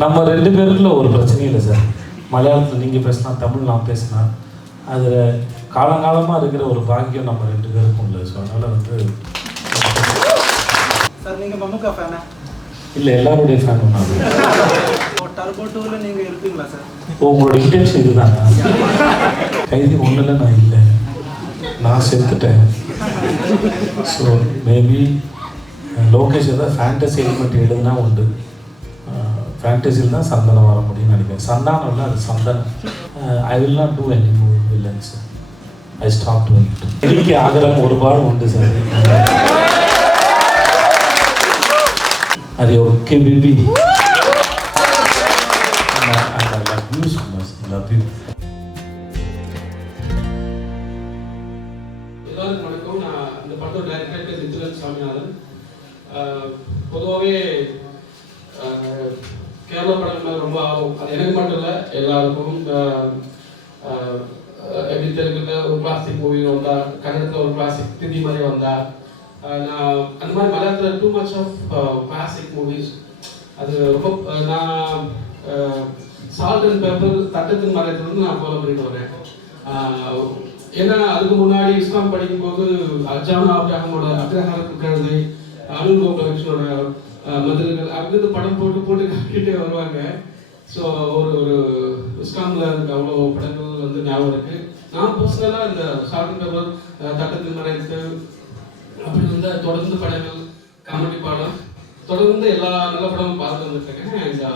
நம்ம ரெண்டு பேருக்குள்ள ஒரு பிரச்சனையும் இல்லை சார். மலையாளத்தில் நீங்கள் பேசினா, தமிழ் நான் பேசினா, அதில் காலங்காலமாக இருக்கிற ஒரு பாக்கியம் நம்ம ரெண்டு பேருக்கும் இல்லை. ஸோ அதனால் வந்து சார், நீங்கள் மம்முக்கா ஃபேனா? இல்லை, எல்லாருடைய ஃபேனும் நான். டர்போ 2ல நீங்கள் இருப்பீங்களா சார்? உங்களோட இன்டென்ஷன் இதுதானா? கைதி ஒன்றில் நான் இல்லை, நான் செத்துட்டேன். ஸோ மேபி லோகேஷ் ஏதாவது ஃபேண்டசி எலிமெண்ட் எழுதுனா உண்டு. ஃபேண்டசியில் தான் சந்தனம் வர முடியும்னு நினைக்கிறேன். சந்தானம் இல்லை, அது சந்தனம். I will not do any movie villains. I stop doing it. எனக்கு ஆகிரம் ஒரு பாடம் உண்டு சார். அது okay baby. I love you so much. I love you. எல்லாருக்கும் வணக்கம். நான் இந்த படத்தோட டைரக்டர் நித்திலன் சாமிநாதன். பொதுவாகவே கேரளா படங்கள் மேலே ரொம்ப ஆகும். அது எனக்கு மட்டும் இல்லை, எல்லாருக்கும். எப்படி தெலுங்குல ஒரு கிளாசிக் மூவி வந்தா, கன்னடத்தில் ஒரு கிளாசிக் திதி மாதிரி வந்தா, நான் அந்த மாதிரி மலையாளத்தில் too much of classic movies. அது ரொம்ப நான் சால்ட் அண்ட் பெப்பர் தட்டத்தின் மலையத்துலேருந்து நான் ஃபாலோ பண்ணிட்டு வரேன். ஏன்னா அதுக்கு முன்னாடி இஸ்லாம் படிக்கும்போது அஜானா அப்ராஹமோட அக்ரஹாரத்து கழுதை, அருண் கோபாலகிருஷ்ணோட மதுரைகள் அங்கிருந்து படம் போட்டு காட்டிகிட்டே வருவாங்க. ஸோ ஒரு இஸ்லாமில் இருக்க அவ்வளோ படங்கள் வந்து ஞாபகம் இருக்குது. நான் பர்சனலாக இந்த சால்ட் அண்ட் பெப்பர், தட்டத்தின் மலையத்து, அப்படி வந்து தொடர்ந்து படங்கள், காமெடி படம், தொடர்ந்து எல்லா நல்ல படமும் பார்த்து வந்துருக்கேன். And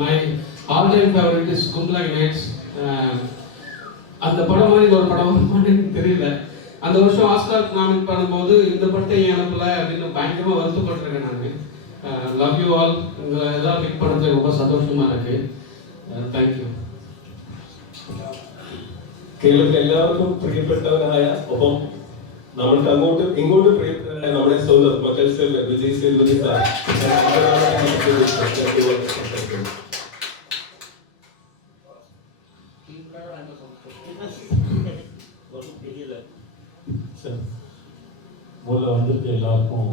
my all time favourite is Kumbalangi Nights. அந்த படம் மாதிரி ஒரு படம் தெரியல. அந்த வருஷம் ஆஸ்கார் நாமினேட் பண்ணும்போது இந்த படத்தை ஏன் அனுப்பல அப்படின்னு பயங்கரமாக வருத்தப்பட்டிருக்கேன். நான் லவ் யூ ஆல். உங்களை எல்லாம் பிக் பண்ணுறது ரொம்ப சந்தோஷமாக இருக்கு. Thank you. കേരളത്തിൽ എല്ലാവർക്കും പ്രിയപ്പെട്ടവനായ, ഒപ്പം നമ്മൾക്ക് അങ്ങോട്ടും ഇങ്ങോട്ടും പ്രിയപ്പെട്ടവനായ നമ്മുടെ സ്വന്തം മക്കൾ സെൽവൻ വിജയ് സേതുപതി സാർ. முதல்ல வந்துட்டு எல்லாருக்கும்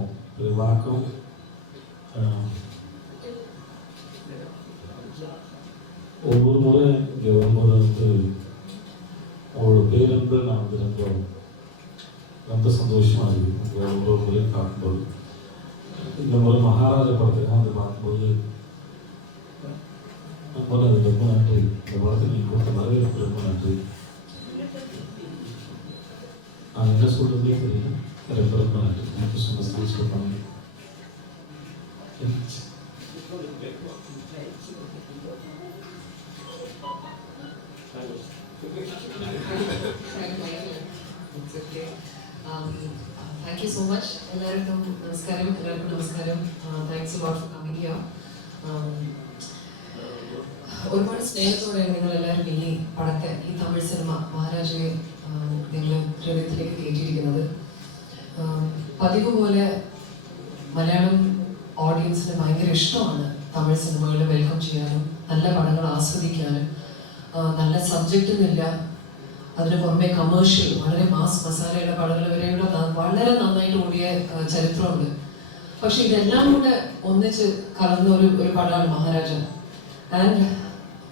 வணக்கம். ஒவ்வொரு முறை இங்கே வரும்போது வந்து அவளோட பேருந்து நான் வந்து ரொம்ப சந்தோஷமாக இருக்குது. உங்களை ஒவ்வொரு முறையும் பார்க்கும்போது, இந்த முறை மகாராஜா படத்துக்கு வந்து பார்க்கும்போது அது ரொம்ப நன்றி. இந்த படத்துக்கு நீங்கள் கொடுத்த வரவேற்பு ரொம்ப நன்றி. நான் என்ன சொல்கிறதே தெரியல. ரொம்ப ரொம்ப நன்றி. Thank you so much. Thanks for coming. Thank you so much. Ellarkum namaskaram. Thanks a lot for coming here. ഒരുപാട് സ്നേഹത്തോടെ നിങ്ങൾ എല്ലാവരും ഈ പടത്തെ, ഈ തമിഴ് സിനിമ മഹാരാജയെ നിങ്ങൾ ഹൃദയത്തിലേക്ക് കയറ്റിയിരിക്കുന്നത്. പതിവ് പോലെ മലയാളം ഓഡിയൻസിന് ഭയങ്കര ഇഷ്ടമാണ് തമിഴ് സിനിമകൾ വെൽക്കം ചെയ്യാനും നല്ല പടങ്ങൾ ആസ്വദിക്കാനും. നല്ല സബ്ജക്റ്റ് എന്നില്ല, അതിന് പുറമെ കമേഴ്ഷ്യൽ, വളരെ മാസ് മസാലയുടെ പടങ്ങൾ വരെയുള്ള വളരെ നന്നായിട്ട് ഓടിയ ചരിത്രമുണ്ട്. പക്ഷെ ഇതെല്ലാം കൂടെ ഒന്നിച്ച് കലർന്ന ഒരു പടമാണ് Maharaja. And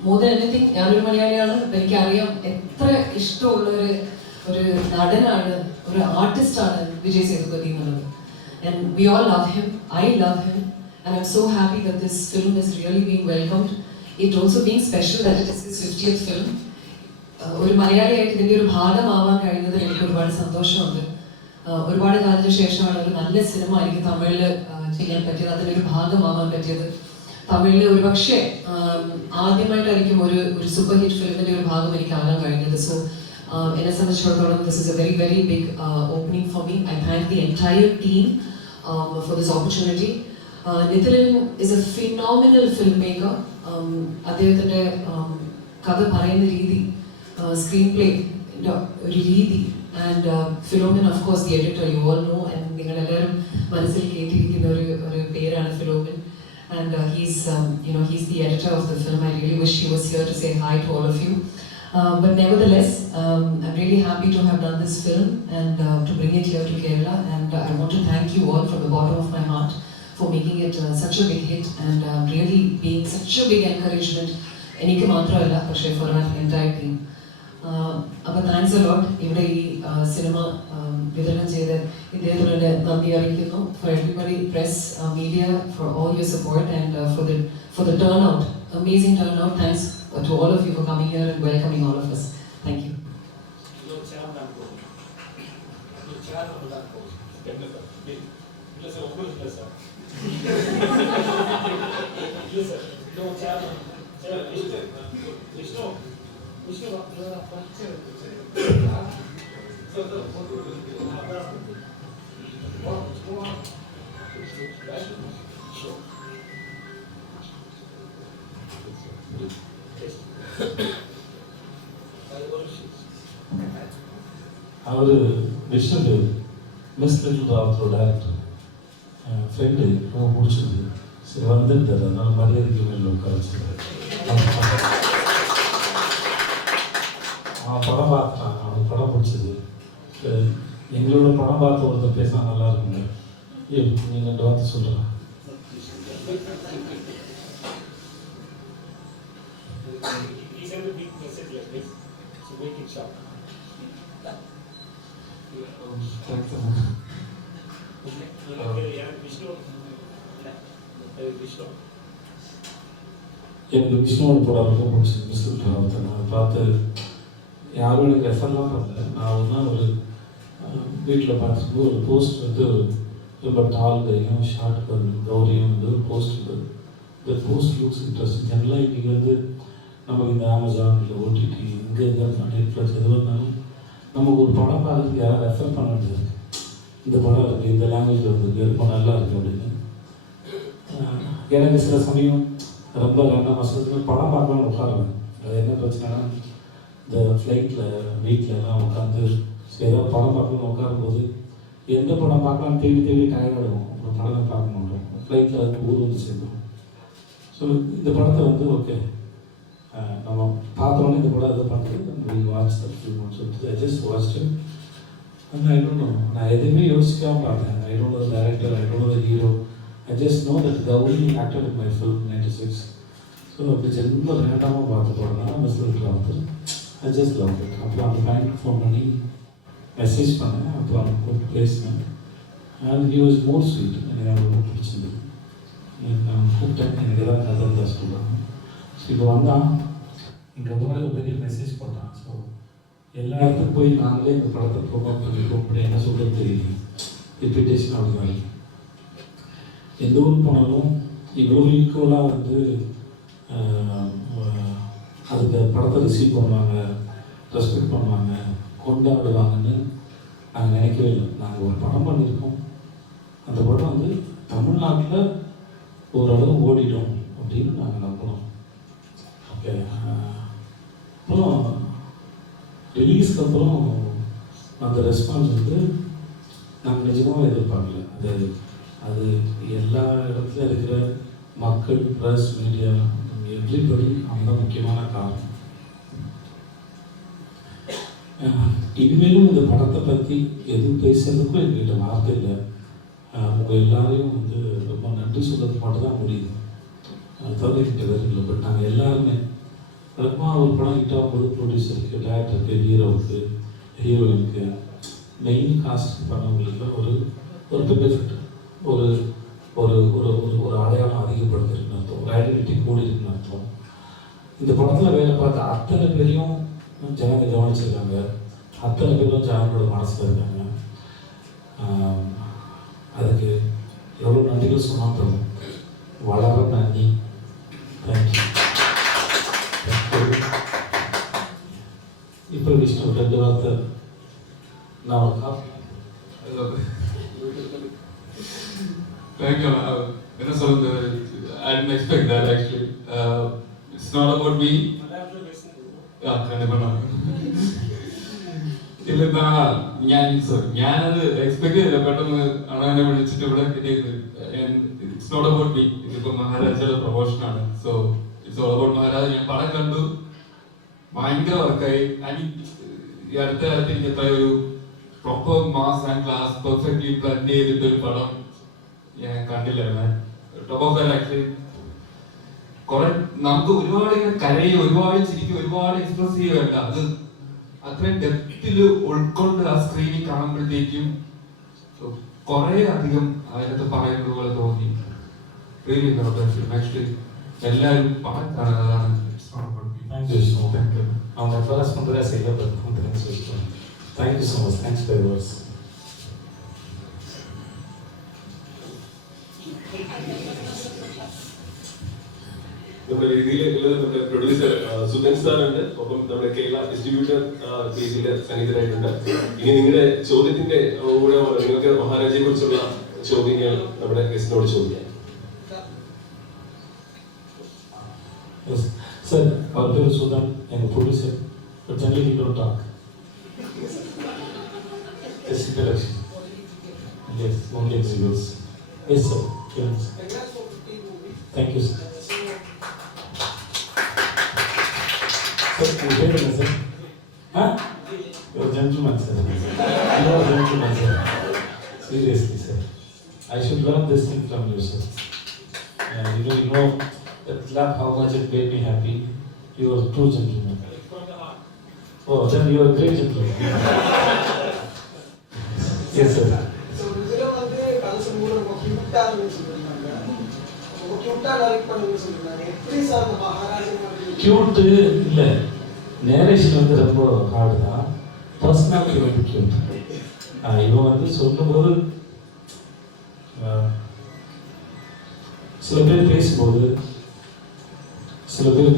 more than anything, ഞാനൊരു മലയാളിയാണ്. എനിക്കറിയാം എത്ര ഇഷ്ടമുള്ള ഒരു നടനാണ്, ഒരു ആർട്ടിസ്റ്റാണ് വിജയ് സേതുപതി എന്നുള്ളത്. And we all love him. I love him. And I'm so happy that this film is really being welcomed. It also being special that it is his 50th film. ഒരു മലയാളിയായിട്ട് ഇതിൻ്റെ ഒരു ഭാഗമാവാൻ കഴിയുന്നതിൽ എനിക്ക് ഒരുപാട് സന്തോഷമുണ്ട്. ഒരുപാട് കാലത്തിന് ശേഷമാണ് ഒരു നല്ല സിനിമ എനിക്ക് തമിഴിൽ ചെയ്യാൻ പറ്റിയത്, അതിലൊരു ഭാഗമാവാൻ പറ്റിയത്. തമിഴിൽ ഒരു പക്ഷേ ആദ്യമായിട്ടായിരിക്കും ഒരു സൂപ്പർ ഹിറ്റ് ഫിലിമിൻ്റെ ഒരു ഭാഗം എനിക്ക് ആകാൻ കഴിഞ്ഞത്. സോ എന്നെ സംബന്ധിച്ചിടത്തോളം this is a very very big opening for me. I thank the entire team for this opportunity. Nithilan is a phenomenal filmmaker. അദ്ദേഹത്തിൻ്റെ കഥ പറയുന്ന രീതി, സ്ക്രീൻ പ്ലേ ഒരു രീതി, and Philomin of course the editor, you all no. And നിങ്ങളെല്ലാവരും മനസ്സിൽ കേട്ടിരിക്കുന്ന ഒരു പേരാണ് Philomin. And he's the editor of the film. I really wish he was here to say hi to all of you. But nevertheless, I'm really happy to have done this film and to bring it here to Kerala. And I want to thank you all from the bottom of my heart for making it such a big hit and really being such a big encouragement. എനിക്ക് മാത്രമല്ല പക്ഷേ for our entire team. അപ്പോൾ thanks a lot. ഇവിടെ ഈ cinema വിതരണം ചെയ്ത് ഇദ്ദേഹത്തിനുള്ള നന്ദി അറിയിക്കുന്നു. For everybody, press, media, for all your support and for the turnout, amazing turnout. Thanks to all of you for coming here and welcoming all of us. Thank you. அவர் Vishnu miss little ராவத்தோட director friend ரொம்ப பிடிச்சது. சரி வந்துருந்தார், அதனால மரியாதைக்கு மேலே உட்கார வச்சுருந்தார். அவன் படம் பார்த்தான், அவனுக்கு படம் பிடிச்சது. எங்களோட படம் பார்த்து ஒருத்தர் பேசினா நல்லா இருக்குங்க. நீங்கள் 2 வார்த்தை சொல்கிறேன். எனக்கு விஷ்ணுவோட படம் ரொம்ப பிடிச்சது. மிஸ் லிட்டில் ராவத் நான் பார்த்து யாரும் எனக்கு ரெஃபர்லாம் பண்ணல. நான் ஒரு நாள் ஒரு வீட்டில் பார்த்துட்டு ஒரு போஸ்ட் வந்து ரொம்ப டால் கையும் ஷார்ட் கௌரியும் வந்து ஒரு போஸ்ட் இருந்தது. இந்த போஸ்ட் லுக்ஸ் இன்ட்ரெஸ்டிங். ஜெனரலாக இன்றைக்கி வந்து நமக்கு இந்த அமேசான் இல்லை ஓடிடி இங்கே இருந்தால் நெட்ஃப்ளிக்ஸ் எது வந்தாலும் நமக்கு ஒரு படம் பார்க்கறதுக்கு யாரும் ரெஃபர் பண்ண வேண்டியது. இந்த படம் இருக்குது, இந்த லாங்குவேஜில் இருக்குது, ரொம்ப நல்லா இருக்குது அப்படின்னு. எனக்கு சில சமயம் ரொம்ப 2 மாதத்துக்கு படம் பார்க்கலான்னு உட்காருவேன். அது என்ன பிரச்சனைனா இந்த ஃப்ளைட்டில் வீட்டிலலாம் உட்காந்து ஏதாவது படம் பார்க்கணும்னு உட்காரும்போது எந்த படம் பார்க்கலான்னு தேடி டயர்டாகிடுவோம். ஒரு படத்தை பார்க்க மாட்டோம். ஃப்ளைட்டில் அது ஊர் வந்து சேர்ந்துடும். ஸோ இந்த படத்தை வந்து ஓகே நம்ம பார்த்தோன்னே இந்த படம் எதை பண்ணுறது வாட்ச் தட் சொல்லிட்டு I just watched. I don't no, நான் எதுவுமே யோசிக்காமல் பார்த்தேன். ஐ don't no the director, I don't no the hero. I just know that Gauri acted in my film 96. So அப்படி ரொம்ப ரேண்டமாக பார்த்து போகிறதுனால miss little Rawat I just loved it. அப்புறம் அந்த பையனுக்கு ஃபோன் பண்ணி மெசேஜ் பண்ணேன். அப்புறம் அவனுக்கு பேசினேன். And he was more sweet. எனக்கு அவன் ரொம்ப பிடிச்சது. நான் கூப்பிட்டேன், எனக்கு எதாவது கதை தான் சொல்லுவாங்க. ஸோ இப்போ வந்தான், இங்கே போய் ஒரு பெரிய மெசேஜ் போட்டான். ஸோ எல்லா இடத்துக்கும் போய் நாங்களே இந்த படத்தை ப்ரோமோட் பண்ணிருக்கோம். அப்படி என்ன சொல்கிறது தெரியல, ரிப்பீட்டேஷன் அப்படி மாதிரி. எந்த ஊருக்கு போனாலும் இவ்வளோ ஈக்குவலாக வந்து அதுக்கு படத்தை ரிசீவ் பண்ணுவாங்க, ரெஸ்பெக்ட் பண்ணுவாங்க, கொண்டாடுவாங்கன்னு நாங்கள் நினைக்கவே இல்லை. நாங்கள் ஒரு படம் பண்ணியிருக்கோம், அந்த படம் வந்து தமிழ்நாட்டில் ஓரளவு ஓடிடும் அப்படின்னு நாங்கள் நம்புகிறோம். ஓகே, அப்புறம் ரிலீஸ்க்கு அப்புறம் அந்த ரெஸ்பான்ஸ் வந்து நாங்கள் நிஜமாக எதிர்பார்க்கல. அது எல்லா இடத்துல இருக்கிற மக்கள், ப்ரெஸ், மீடியா, எவ்ரிபடி அவங்க தான் முக்கியமான காரணம். இனிமேலும் இந்த படத்தை பற்றி எதுவும் பேசுறதுக்கும் எங்கள்கிட்ட வார்த்தை இல்லை. உங்கள் எல்லாரையும் வந்து ரொம்ப நன்றி சொல்கிறதுக்கு மட்டும் தான் முடியுது. அது தவிர என்கிட்ட வேறு இல்லை. பட் நாங்கள் எல்லாருமே வழக்கமாக ஒரு படம் ஹிட் ஆகும்போது ப்ரொடியூசருக்கு, டேரக்டருக்கு, ஹீரோவுக்கு, ஹீரோயினுக்கு, மெயின் காஸ்ட் பண்ணவங்களுக்கு ஒரு பெனிஃபிட், ஒரு ஒரு ஒரு ஒரு அடையாளம் அதிகப்படுத்திருக்குன்னு அர்த்தம், ஒரு ஐடென்டிட்டி கூடி இருக்குன்னு அர்த்தம். இந்த படத்தில் வேலை பார்த்த அத்தனை பேரையும் ஜனங்க கவனிச்சிருக்காங்க. அத்தனை பேரும் ஜனங்களோட மனசில் இருக்காங்க. அதுக்கு எவ்வளோ நன்றிகள் சொன்னாலும் வளர நன்றி. தேங்க்யூ. இப்போ விஷ்ணு 2 வார்த்தை நான் Thank you. I didn't expect that actually. It's not about me. Yeah, ഞാനത് എക്സ്പെക്ട് ചെയ്തില്ല. പെട്ടെന്ന് അണനെ വിളിച്ചിട്ട് ഇവിടെ കിട്ടിയത്. It's not about me. ഇതിപ്പോ മഹാരാജയുടെ പ്രൊമോഷനാണ്. So it's all about Maharaja. ഞാൻ പടം കണ്ടു, ഭയങ്കര വർക്കായി. ഈ അടുത്ത കാലത്ത് എനിക്ക് ഒരു proper mass and class perfectly plan ചെയ്തിട്ട് ഒരു പടം ഞാൻ കണ്ടില്ലായിരുന്നു. ടോപ്പ് ഓഫ് ദാറ്റ് ആക്ച്വലി കുറെ നമുക്ക് ഒരുപാട് ഇങ്ങനെ കരയും, ഒരുപാട് ചിരിക്കും, ഒരുപാട് എക്സ്പ്രസ് ചെയ്യുകയല്ല, അത് അത്രയും ഡെപ്തിൽ ഉൾക്കൊണ്ട് ആ സ്ക്രീനിൽ കാണുമ്പോഴത്തേക്കും കുറെ അധികം അതിനകത്ത് പറയുന്നത് പോലെ തോന്നി. റിയലി ആക്ച്വലി എല്ലാവരും പടം കാണുന്നതാണ്. Thank you so much. Thank you. I'm a first number as a level. Thank you so much. Thanks for your words. നമ്മുടെ രീതിയിലുള്ള നമ്മുടെ പ്രൊഡ്യൂസർ സുധൻ സാർ ഉണ്ട്, ഒപ്പം നമ്മുടെ കേരള ഡിസ്ട്രിബ്യൂട്ടർ പേജിലെ സംഗീതനായിട്ടുണ്ട്. ഇനി നിങ്ങളുടെ ചോദ്യത്തിന്റെ കൂടെ നിങ്ങൾക്ക് മഹാരാജയെ കുറിച്ചുള്ള ചോദ്യങ്ങൾ നമ്മുടെ ഗസ്റ്റിനോട് ചോദിക്കാം. Yes. Sir, our dear Sudan and producer, but generally we don't talk. Just introduction. Yes, only exhibits. Yes, sir. Yes. Thank you, sir. Sir, you hear me, sir? Huh? You're a gentleman, sir. You're a gentleman, sir. Seriously, sir. I should learn this thing from you, sir. You know that love, how much it made me happy. You are a true gentleman. Oh, then you are a great gentleman. Yes, sir. So இதில் வந்து கதை சொல்லும்போது ரொம்ப கியூட்டாக சொல்லியிருந்தாங்க, ரொம்ப கியூட்டாக direct பண்ணுங்க சொல்லியிருந்தாங்க. எப்படி சார் அந்த மகாராஜன் கியூட்டு இல்லை, நேரேஷன் வந்து ரொம்ப ஹார்டு தான், பர்சனாலிட்டி வந்து கியூட். இவன் வந்து சொல்லும்போது சில பேர்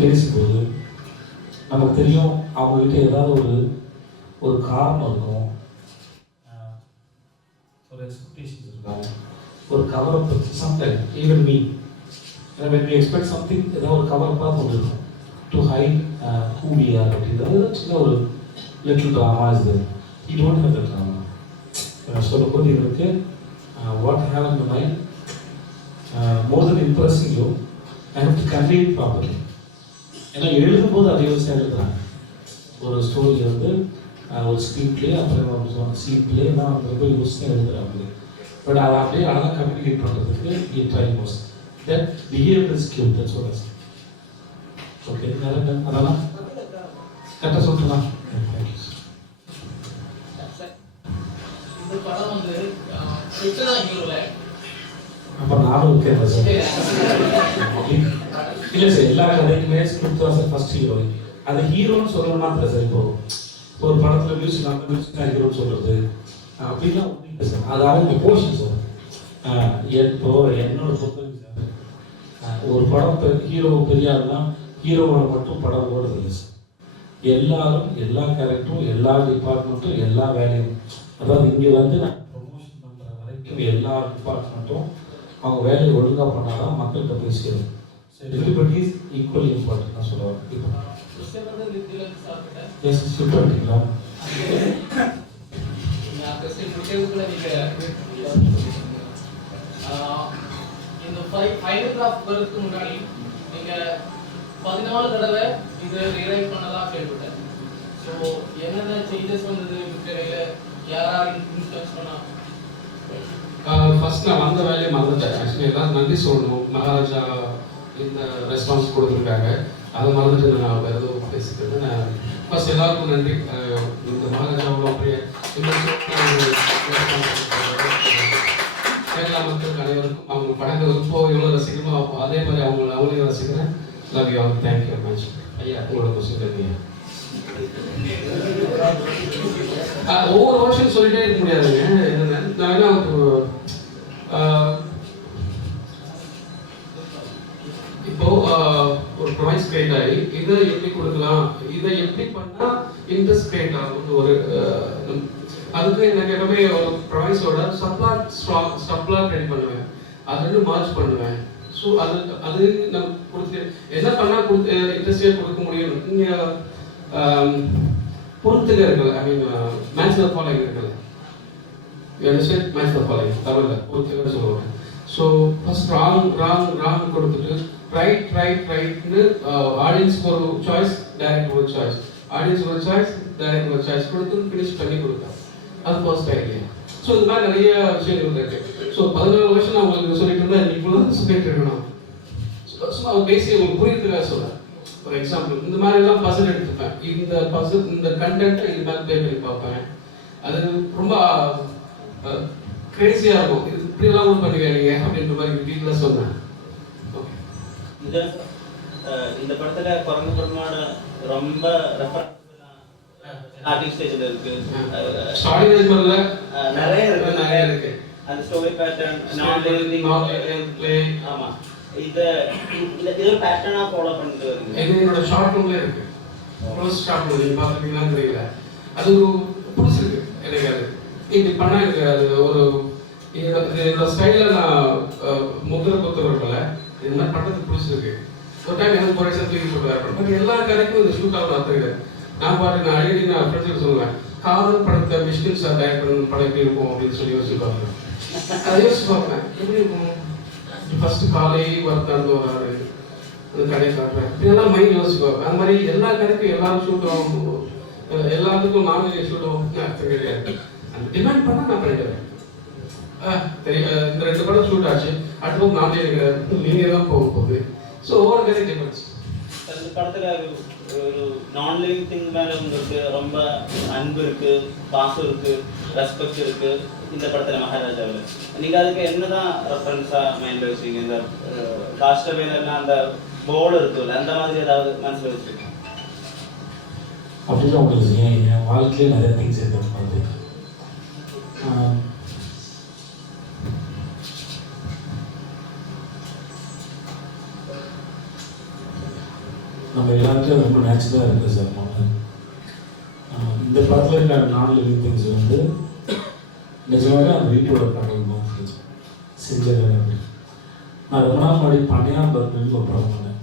பேசும்போது நமக்கு தெரியும் அவங்ககிட்ட ஏதாவது ஒரு காரணம் இருக்கும், ஒரு எக்ஸ்பெக்டேஷன்ஸ் இருக்கும், ஒரு கவரப். Sometime even me when we expect something, ஏதாவது ஒரு கவரப் பார்த்து ஒன்று இருக்கும் to hide who we are. அப்படின்றது சின்ன ஒரு little drama is there. You don't have the drama. சொல்லும்போது இவருக்கு what have in the mind, more than impressing you, I have to convey it properly. ஏன்னா எழுதும்போது அதே யோசிச்சு எழுதுறாங்க. ஒரு ஸ்டோரி வந்து ஒரு ஸ்க்ரீன் பிளே, அப்புறம் சீன் பிளே தான் வந்து ரொம்ப யோசிச்சு எழுதுறாங்க. பட் அதை அப்படியே அழகாக கம்யூனிகேட் பண்ணுறதுக்கு you try most that behaviour is cute. That's what I say. Okay, அதெல்லாம் கரெக்டாக சொல்லிட்டுலாம். தேங்க்யூ. இந்த படம் வந்து ஹீரோல அப்போ நானும் இருக்கேன் சார். இல்லை சார், எல்லா கதைக்குமே ஸ்கிரிப்ட் தான் சார் ஃபர்ஸ்ட் ஹீரோ. அது ஹீரோன்னு சொல்லணும்னா இல்லை சார். இப்போ ஒரு படத்தில் மியூசிக் அந்த மியூசிக் தான் ஹீரோன்னு சொல்கிறது அப்படிலாம் ஒன்றும் இல்லை சார். அது அவங்க போர்ஷன் சார். இப்போ என்னோட பொறுத்தவரைக்கும் சார், ஒரு படம் ஹீரோ பெரியாருன்னா ஹீரோவோட மட்டும் படம் ஓடுறது இல்லை சார். எல்லாரும், எல்லா கேரக்டரும், எல்லா டிபார்ட்மெண்ட்டும், எல்லா வேலையும், அதாவது இங்கே வந்து நான் ப்ரொமோஷன் பண்ணுற வரைக்கும் எல்லா டிபார்ட்மெண்ட்டும் அவங்க வேலையை ஒழுங்காக பண்ணால் தான் மக்கள்கிட்ட போய் சேரும். எவ்ரிபடி இஸ் ஈக்குவலி இம்பார்ட்டன்ட் நான் சொல்லுவேன். இப்போ எஸ் சொல்லிட்டீங்களா? இந்த ஃபைனல் டிராஃப்ட் வரதுக்கு முன்னாடி நீங்க 14 தடவை இது ரீரைட் பண்ணதா கேள்விப்பட்டேன். ஸோ என்னென்ன சேஞ்சஸ் வந்தது இடையில, யாராவது இன்ஃப்ளூயன்ஸ் பண்ணா? ஃபர்ஸ்ட் நான் வந்த வேலையை மறந்துட்டேன். ஆக்சுவலி எல்லாரும் நன்றி சொல்லணும், மகாராஜா இந்த ரெஸ்பான்ஸ் கொடுத்துருக்காங்க. அதை மறந்துட்டு நான் வேறு எதுவும் பேசிக்கிறது. நான் ஃபர்ஸ்ட் எல்லாருக்கும் நன்றி. இந்த மகாராஜாவோட பெரிய கேரளா மக்களுக்கு அனைவருக்கும், அவங்க படங்கள் இப்போ எவ்வளோ ரசிக்கிறோமோ அதே மாதிரி அவங்களையும் ரசிக்கிறேன். Love you all. Thank you very much. ஐயா, உங்களோட கொஸ்டின் கேட்குங்க. ஒவ்வொரு வருஷம் சொல்லிட்டே இருக்க முடியாதுங்க. என்னென்ன நான் என்ன இப்போ ஒரு ப்ரைஸ் கிரியேட் ஆகி இதை எப்படி கொடுக்கலாம், இதை எப்படி பண்ணா இன்ட்ரெஸ்ட் கிரியேட் ஆகும், ஒரு அதுக்கு எனக்கு எப்பவுமே ஒரு ப்ரைஸோட சப்ளாட் ரெடி பண்ணுவேன், அது மார்ச் பண்ணுவேன். ஸோ அது நம்ம கொடுத்து என்ன பண்ணால் இன்ட்ரெஸ்டே கொடுக்க முடியும். நீங்கள் பொறுத்துக்க இருக்குல்ல, ஐ மீன் மேட்ச் த ஃபாலோயிங் இருக்குல்ல, மேட்ச் த ஃபாலோயிங் தமிழில் பொறுத்துக்க சொல்லுவாங்க. ஸோ ஃபர்ஸ்ட் ராங் கொடுத்துட்டு ரைட்னு ஆடியன்ஸ்க்கு ஒரு சாய்ஸ், டைரக்டர் ஒரு சாய்ஸ், ஆடியன்ஸ் ஒரு சாய்ஸ், டைரக்டர் ஒரு சாய்ஸ் கொடுத்து ஃபினிஷ் பண்ணி கொடுத்தேன். அது ஃபர்ஸ்ட் ஐடியா. ஸோ இந்த மாதிரி நிறைய விஷயங்கள் இருக்கு. ஸோ 14 வருஷம் நான் உங்களுக்கு சொல்லிட்டு இருந்தா இவ்வளோ சொல்லிட்டு இருக்கணும். சும்மா பேசி உங்களுக்கு புரியுறதுக்காக சொல்கிறேன். ஒரு எக்ஸாம்பிள் இந்த மாதிரிலாம் பசில் எடுத்துப்பேன். இந்த பசில் இந்த கண்டென்ட்டை இது மாதிரி ப்ளே பண்ணி பார்ப்பேன். அது ரொம்ப கிரேசியாக இருக்கும். இது இப்படியெல்லாம் கூட பண்ணிக்காதீங்க அப்படின்ற மாதிரி டீட்டெயிலாக சொன்னேன். ஓகே, இந்த படத்துல குரங்கு பெருமாள் ரொம்ப ஸ்டார்டிங் ஸ்டேஜ்ல இருக்கு. ஸ்டார்டிங் ஸ்டேஜ்ல நிறைய இருக்கு. அந்த ஸ்டோரி பேட்டர்ன் நான் ப்ளே. ஆமா, இது ஒரு பேட்டர்னா ஃபாலோ பண்ணிட்டு வருது. என்னோட ஷார்ட் ஃபிலிம்ல இருக்கு. க்ளோஸ் ஷார்ட் ஃபிலிம் பார்த்துட்டீங்கன்னா தெரியல. அது பிடிச்சிருக்கு எனக்கு. அது இப்படி பண்ணா எனக்கு அது ஒரு என்னோட ஸ்டைலில் நான் முத்திரை கொத்து வரல. இது மாதிரி படத்துக்கு பிடிச்சிருக்கு. ஒரு டைம் எனக்கு ஒரு எக்ஸாம்பிள் தூக்கி போட்டு வேறு பட் எல்லா கதைக்கும் இந்த ஷூட் ஆகணும் அர்த்தம். நான் பாட்டு நான் அடிக்கடி நான் ஃப்ரெண்ட்ஸுக்கு சொல்லுவேன், காதல் படத்தை மிஷ்கின் சார் டைரக்ட் பண்ண படம் எப்படி இருக்கும் அப்படின்னு சொல்லி யோசிச்சு பார்ப்பேன். அதை யோசிச்சு பார்ப்பேன், எப்படி இருக்கும் ஃபர்ஸ்ட் காலை நடந்து வராரு, அந்த கடையை காட்டுறேன், இப்படியெல்லாம் மைண்ட் யோசிச்சு பார்ப்பேன். அந்த மாதிரி எல்லா கடைக்கும் எல்லாரும் ஷூட் ஆகும், எல்லாத்துக்கும் நானும் ஷூட் ஆகும் அர்த்தம் கிடையாது. அந்த டிமாண்ட் பண்ணால் நான் பண்ணிடுவேன். இந்த 2 படம் ஷூட் ஆச்சு, அடுத்த நானே இருக்கிறேன், நீங்கள் தான் போக போகுது. ஸோ ஒவ்வொரு கதை டிஃபரன்ஸ். இந்த படத்துல ஒரு நான் லிவிங் திங் மேல உங்களுக்கு ரொம்ப அன்பு இருக்கு, பாசம் இருக்கு, ரெஸ்பெக்ட் இருக்கு இந்த படத்துல மகாராஜாவில். நீங்க அதுக்கு என்னதான் ரெஃபரன்ஸா மைண்ட்ல வச்சுக்கீங்க? இந்த காஸ்டவேல அந்த போர்டு இருக்குல்ல, அந்த மாதிரி ஏதாவது மனசுல வச்சுருக்கீங்க? அப்படிதான் உங்களுக்கு என் வாழ்க்கையிலே நிறைய திங்ஸ் இருக்கிற மாதிரி. நம்ம எல்லாருக்கும் ரொம்ப நேச்சுரலாக இருக்குது சார். இந்த படத்தில் இருக்கிற நான் லிவிங் திங்ஸ் வந்து நிஜமாகவே அந்த வீட்டோட கடவுள் தான் செஞ்ச வேலை. அப்படி நான் ரொம்ப நாள் முன்னாடி பண்ணையார் பத்மின்னு ஒரு படம் பண்ணேன்.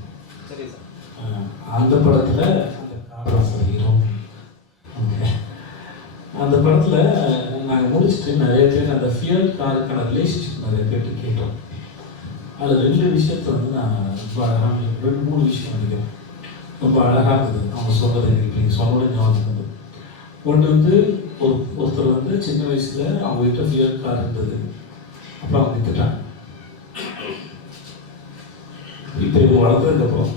அந்த படத்தில் அந்த காரணம் சார் ஹீரோ. ஓகே, அந்த படத்தில் நாங்கள் முடிச்சுட்டு நிறைய பேர் அந்த ஃபியர் காருக்கான ரிலேஷன்ஷிப் நிறைய பேர்ட்டு கேட்டோம். அதில் 2 விஷயத்தை வந்து நான் ரொம்ப அழகாக 2-3 விஷயம் நினைக்கிறேன் ரொம்ப அழகாக இருந்தது. அவங்க சொல்கிறது எனக்கு நீங்கள் சொன்னோட ஞாபகம் இருந்தது. ஒன்று வந்து ஒருத்தர் வந்து சின்ன வயசில் அவங்க கிட்ட ஃபியர் கார் இருந்தது, அப்புறம் அவங்க வித்துட்டாங்க. இப்போ இது வளர்ந்ததுக்கப்புறம்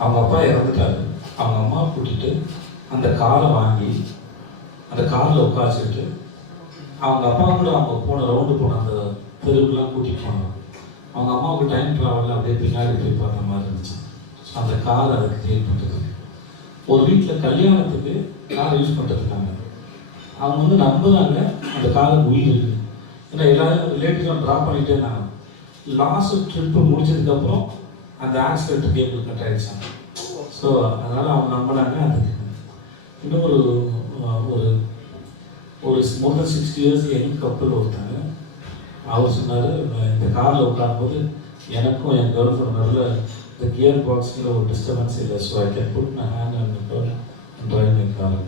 அவங்க அப்பா இறந்துட்டாரு. அவங்க அம்மா கூட்டிகிட்டு அந்த காரை வாங்கி அந்த காரில் உட்காந்துட்டு அவங்க அப்பா கூட அவங்க போன ரவுண்டு போன அந்த தெருவுக்குலாம் கூட்டிகிட்டு போனாங்க. அவங்க அம்மாவுக்கு டைம் ட்ராவலில் அப்படியே பின்னாடி போய் பார்த்த மாதிரி இருந்துச்சு. அந்த காரை அதுக்கு கிரியேட் பண்ணுறது. ஒரு வீட்டில் கல்யாணத்துக்கு காரை யூஸ் பண்ணுறதுக்காங்க. அவங்க வந்து நம்புறாங்க அந்த காருக்கு உயிர் இருக்குது. ஏன்னா எல்லாரும் ரிலேட்டிவ்லாம் ட்ராப் பண்ணிகிட்டே இருந்தாங்க. லாஸ்ட் ட்ரிப்பு முடிச்சதுக்கப்புறம் அந்த ஆக்சிடென்ட் கேபிள் கட் ஆகிடுச்சாங்க. ஸோ அதனால் அவங்க நம்பினாங்க. அதுக்கு இன்னும் ஒரு மோர் தென் 60 இயர்ஸ் யங் கப்பல் ஒருத்தாங்க. அவர் சொன்னார், இந்த காரில் உட்காரும்போது எனக்கும் என் கேர்ள் ஃப்ரெண்ட் நடுவில் இந்த கியர் பாக்ஸில் ஒரு டிஸ்டர்பன்ஸ் இல்லை. So I can put my hand and drive my car.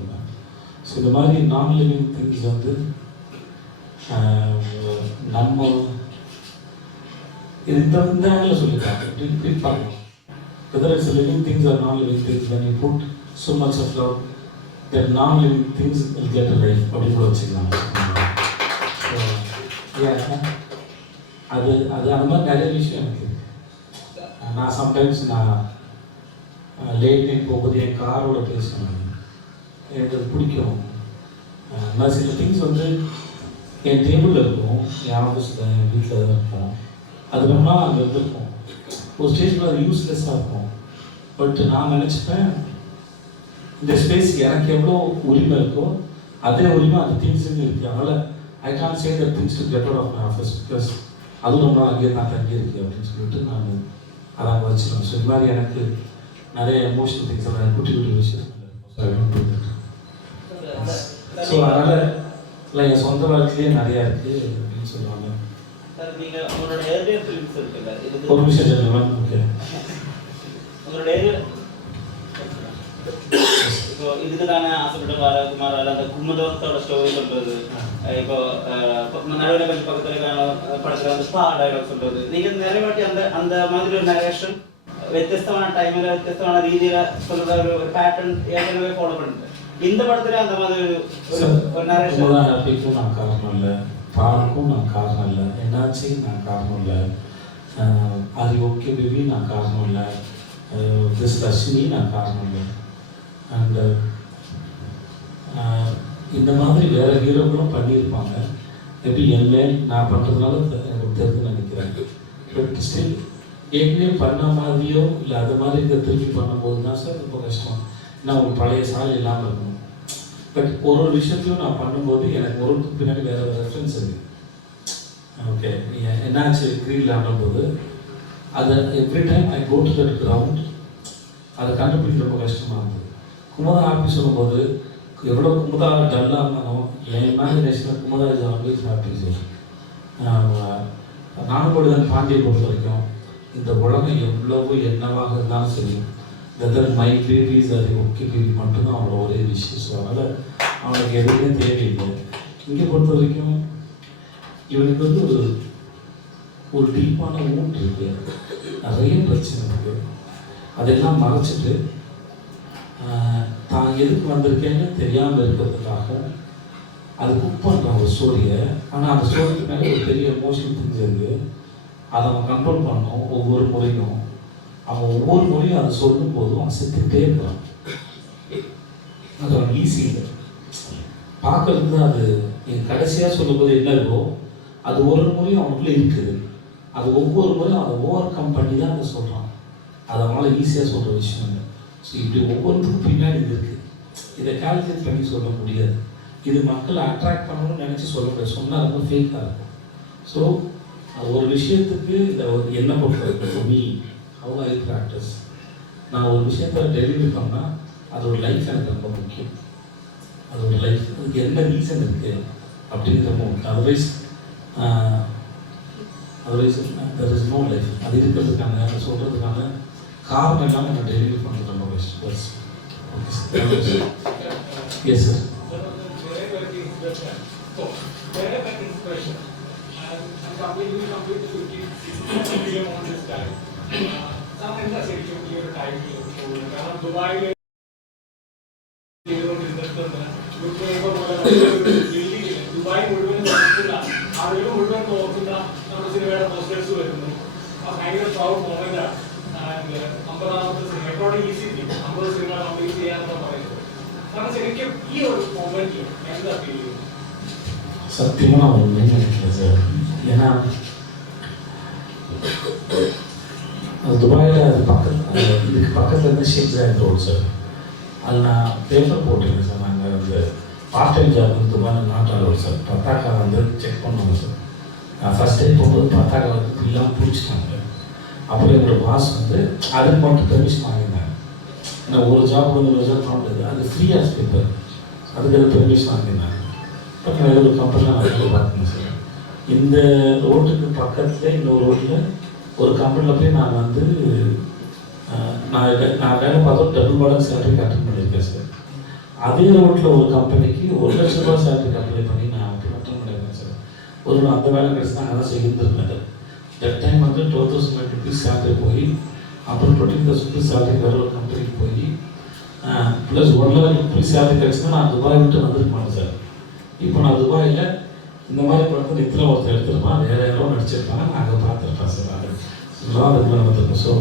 So இந்த மாதிரி நான் லிவிங் திங்ஸ் வந்து நம்ம இது இந்த ஆங்கிளில் சொல்லியிருக்காங்க. இப்படி பார்க்கணும். whether it's living things or non-living things, when you put so much of love, that non-living things will get a life. அப்படி கூட வச்சுக்கலாம். அது அந்த மாதிரி நிறைய விஷயம் எனக்கு. நான் சம்டைம்ஸ் லேட் நைட் போகும்போது என் காரோட பேசுவேன். எனக்கு அது பிடிக்கும். நான் சில திங்ஸ் வந்து என் டேபிளில் இருக்கும், என் ஆஃபீஸில், என் வீட்டில் தான் இருக்கும். அது ரொம்ப நாள் அங்கே இருந்திருக்கும். ஒரு ஸ்டேஜில் அது யூஸ்லெஸ்ஸாக இருக்கும். பட் நான் நினச்சிப்பேன், இந்த ஸ்பேஸ் எனக்கு எவ்வளோ உரிமை இருக்கோ அதே உரிமை அந்த திங்ஸுன்னு இருக்குது. அதனால் I can say that things to get out of my office, because அதுவும் ரொம்ப அங்கேயே நான் தங்கியிருக்கு அப்படின்னு சொல்லிட்டு நான் அதை அங்கே வச்சுருவேன். ஸோ இது மாதிரி எனக்கு நிறைய எமோஷனல் திங்ஸ் எல்லாம் குட்டி குட்டி விஷயம். ஸோ அதனால் இல்லை என் சொந்த வாழ்க்கையிலே நிறையா இருக்குது அப்படின்னு சொல்லுவாங்க. ஒரு விஷயம் சொல்லுவேன். ஓகே, இப்போ இதுக்கு தானே ஆசைப்பட்ட பாலகுமார் அந்த குமுதத்தோட ஸ்டோரி சொல்றது, இப்போ நடுவில் கொஞ்சம் பக்கத்தில் படத்தில் வந்து ஸ்பா டைலாக் சொல்றது, நீங்கள் நிறைய வாட்டி அந்த மாதிரி ஒரு நரேஷன் വ്യത്യസ്തமான டைமில் വ്യത്യസ്തமான രീതിயில் சொல்கிற ஒரு பேட்டர்ன் ஏற்கனவே ஃபாலோ பண்ணிட்டேன். இந்த படத்துல அந்த மாதிரி ஒரு நரேஷன் குமுதா ஹாப்பிக்கும் நான் காரணம் இல்லை, பாலுக்கும் நான் காரணம் இல்லை, என்னாச்சு நான் காரணம் இல்லை, அது ஓகே பேபி நான் காரணம் இல்லை, திஸ் ரஷ்மி நான் காரணம் இல்லை. அண்ட் இந்த மாதிரி வேறு ஹீரோக்களும் பண்ணியிருப்பாங்க. எப்படி என்ன நான் பண்ணுறதுனால எனக்கு தெரிஞ்சு நினைக்கிறேன். பட் ஸ்டில் ஏற்கனவே பண்ண மாதிரியோ இல்லை அது மாதிரி இதை திருப்பி பண்ணும்போது தான் சார் ரொம்ப கஷ்டம். நான் ஒரு பழைய சால் இல்லாமல் இருக்கணும். பட் ஒரு விஷயத்தையும் நான் பண்ணும்போது எனக்கு ஒரு பின்னாடி வேறு ரெஃபரன்ஸ் இருக்குது. ஓகே என்னாச்சு க்ரீல் ஆடும்போது அதை every time I go to that ground அதை கண்டுபிடிக்க ரொம்ப கஷ்டமாக இருந்தது. குமுதா ஹாப்பி சொல்லும்போது எவ்வளோ குமுதா டல்லாக இருந்தாலும் என் இமேஜினேஷனில் Kumudha is always happy sir. நானும் கூட தான் பாண்டியை பொறுத்த வரைக்கும் இந்த உலகம் எவ்வளவு என்னவாக இருந்தாலும் சரி, வெதர் மை பேபிஸ் அது ஓகே பேபி மட்டும்தான் அவனோட ஒரே விஷயம். ஸோ அதனால் அவனுக்கு எதுவுமே தேவையில்லை. இங்கே பொறுத்த வரைக்கும் இவனுக்கு வந்து ஒரு டீப்பான ஊட் இருக்கு, நிறைய பிரச்சனை இருக்குது. அதெல்லாம் மறைச்சிட்டு தான் எதுக்கு வந்திருக்கேன்னு தெரியாமல் இருக்கிறதுக்காகவும் அது குக் பண்ணுறான் ஒரு ஸ்டோரியை. ஆனால் அந்த ஸ்டோரிக்கு மேலே ஒரு பெரிய எமோஷன் தெரிஞ்சிருக்கு. அதை அவன் கண்ட்ரோல் பண்ணணும். ஒவ்வொரு முறையும் அதை சொல்லும் போதும் அவன் செத்துக்கிட்டே இருக்கிறான். அது அவன் ஈஸி இல்லை பார்க்கறது. அது என் கடைசியாக சொல்லும்போது என்ன இருக்கோ அது ஒரு முறையும் அவனுக்குள்ளே இருக்குது. அது ஒவ்வொரு முறையும் அதை ஓவர் கம் பண்ணி தான் அதை சொல்கிறான். அது அவனால் ஈஸியாக சொல்கிற விஷயம் இல்லை. ஸோ இப்படி ஒவ்வொருத்துக்கும் பின்னாடி இது இருக்குது. இதை கால்குலேட் பண்ணி சொல்ல முடியாது. இது மக்களை அட்ராக்ட் பண்ணணும்னு நினச்சி சொல்ல முடியாது. சொன்னால் ரொம்ப ஃபேக்காக இருக்கும். ஸோ அது ஒரு விஷயத்துக்கு இதை என்ன பொறுத்த மீ ஹவ் ஐ ப்ராக்டிஸ், நான் ஒரு விஷயத்தை டெலிவரி பண்ணால் அதோட லைஃப் எனக்கு ரொம்ப முக்கியம். அதோட லைஃப் அதுக்கு என்ன ரீசன் இருக்குது அப்படிங்கிறது ரொம்ப முக்கியம். Otherwise there is no life. அது இருக்கிறதுக்கான அதை சொல்கிறதுக்கான காரணம் எல்லாம் நம்ம டெலிவரி பண்ணுறது ரொம்ப best. Okay sir. Yes sir. Dubai മുഴുവൻ ആളുകൾ മുഴുവൻ നോക്കുന്ന നമ്മുടെ സിനിമയുടെ പോസ്റ്റേഴ്സ് വരുന്നു. ഭയങ്കര പ്രൗഡ് മൊമെന്റാണ്. ആൻഡ് 50ാമത്തെ സിനിമ എപ്പോഴും ഈസി 50 സിനിമ കംപ്ലീറ്റ് ചെയ്യാന്നൊക്കെ പറയുന്നത്. കാരണം ശരിക്കും ഈ ഒരു മൊമെന്റിൽ എന്താ ഫീൽ ചെയ്യുന്നത്? சத்தியமாக நான் ஒன்றுமே நினைக்கல சார். ஏன்னா அது துபாயில் அது இதுக்கு பக்கத்தில் இருந்து ஷேக் ஜாயத் ரோடு சார். அதில் நான் பேப்பர் போட்டிருக்கேன் சார். நாங்கள் வந்து பார்ட் டைம் ஜாப் வந்து துபாயில் நாட்டால் ரோடு சார். பத்தாக்கா வந்து செக் பண்ணுவாங்க சார். நான் ஃபஸ்ட் டைம் போகும்போது பத்தாக்கா வந்து இல்லாமல் பிடிச்சிட்டாங்க. அப்புறம் என்னோடய பாஸ் வந்து அதுக்கு மட்டும் பெர்மிஷன் வாங்கியிருந்தாங்க. ஏன்னா ஒரு ஜாப் வந்து ஒரு ஜாப் பண்ண முடியாது. அது ஃப்ரீயாக பேப்பர் அதுக்கு அது பெர்மிஷன் வாங்கியிருந்தாங்க. பக்கம் வேறு ஒரு கம்பெனியில் நான் போய் பார்த்தேன் சார். இந்த ரோட்டுக்கு பக்கத்தில் இன்னொரு ரோட்டில் ஒரு கம்பெனியில் போய் நான் வந்து நான் வேலை பார்த்தோம் டபுள் மடங்கு சேலரி அட்டன் பண்ணியிருக்கேன் சார். அதே ரோட்டில் ஒரு கம்பெனிக்கு 1 லட்ச ரூபா சேலரிக்கு அப்ளை பண்ணி நான் அட்டன் பண்ணியிருக்கேன் சார். ஒரு அந்த வேலை கிடச்சி நான் அதான் செய்திருந்தேன். தட் டைம் வந்து 2000 ருபீஸ் சேலரி போய் அப்புறம் 20,000 ருபீஸ் சேலரி வேறு ஒரு கம்பெனிக்கு போய் ப்ளஸ் 1 லட்சம் ருபீஸ் சேலரி கிடச்சின்னா நான் துபாய் விட்டு வந்திருப்பேன் சார். இப்போ நான் துபாயில் இந்த மாதிரி படத்தை நித்திர ஒருத்தர் எடுத்துருப்பான், வேறு யாரோ நடிச்சிருப்பாங்க, நான் அங்கே பார்த்துருப்பேன் சார். அதுக்குள்ள நடந்திருப்பேன். ஸோ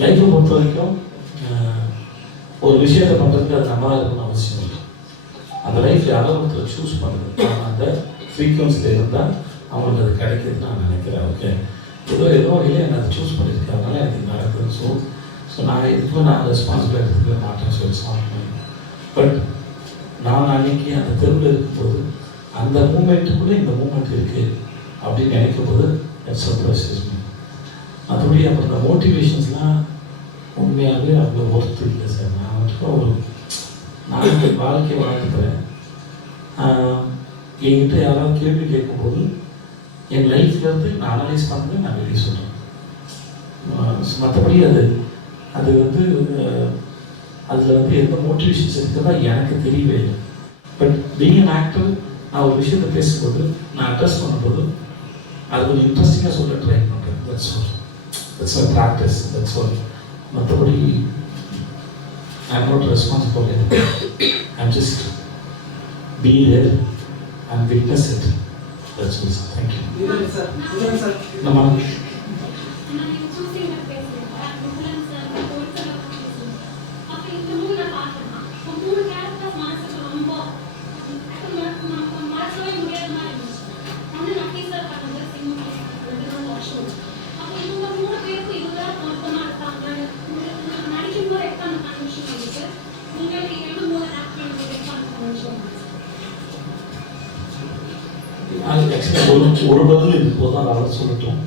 லைஃப்பை பொறுத்த வரைக்கும் ஒரு விஷயத்தை பண்ணுறதுக்கு அது நம்ம தான் இருக்கணும்னு அவசியம் இல்லை. அந்த லைஃப் யாரோ ஒருத்தர் சூஸ் பண்ணுறது அந்த ஃப்ரீக்வன்சியில் இருந்தால் அவங்களுக்கு அது கிடைக்குதுன்னு நான் நினைக்கிறேன். ஓகே ஏதோ வகையில் என்னை அதை சூஸ் பண்ணியிருக்கேன், அதனால எனக்கு நடக்குது. ஸோ நான் இதுக்குமே நான் ரெஸ்பான்சிபிளாக எடுத்துக்க மாட்டேன் சொல்லி சாப்பிட்டேன். பட் நான் அன்றைக்கி அந்த தெருவில் இருக்கும்போது அந்த மூமெண்ட்டுக்குள்ளே இந்த மூமெண்ட் இருக்குது அப்படின்னு நினைக்கும் போது இட்ஸ் சர்ப்ரைசஸ் மீ. மற்றபடி அப்புறம் இந்த மோட்டிவேஷன்ஸ்லாம் உண்மையாகவே அவ்வளோ ஒர்த்து இல்லை சார். நான் மட்டும் நான் வாழ்க்கையை வாழ்த்துக்கிறேன். என்கிட்ட யாராவது கேள்வி கேட்கும்போது என் லைஃப்லேருந்து நான் அனலைஸ் பண்ணுறது நான் வெளியே சொல்கிறேன். மற்றபடி அது வந்து அதில் வந்து எந்த மோட்டிவேஷன்ஸ் இருக்குதா எனக்கு தெரியவே இல்லை. பட் பீயிங் அன் ஆக்டர் நான் ஒரு விஷயத்தை பேசும்போது நான் அட்ரஸ் பண்ணும்போது அது கொஞ்சம் இன்ட்ரெஸ்டிங்காக சொல்ல ட்ரை பண்ணுறேன். That's my practice. That's all. மற்றபடி I am not responsible. and just be there and witness it. That's all. Thank you. Nama. ஒரு பதில் இது போதான் அவர் சொல்லட்டும்.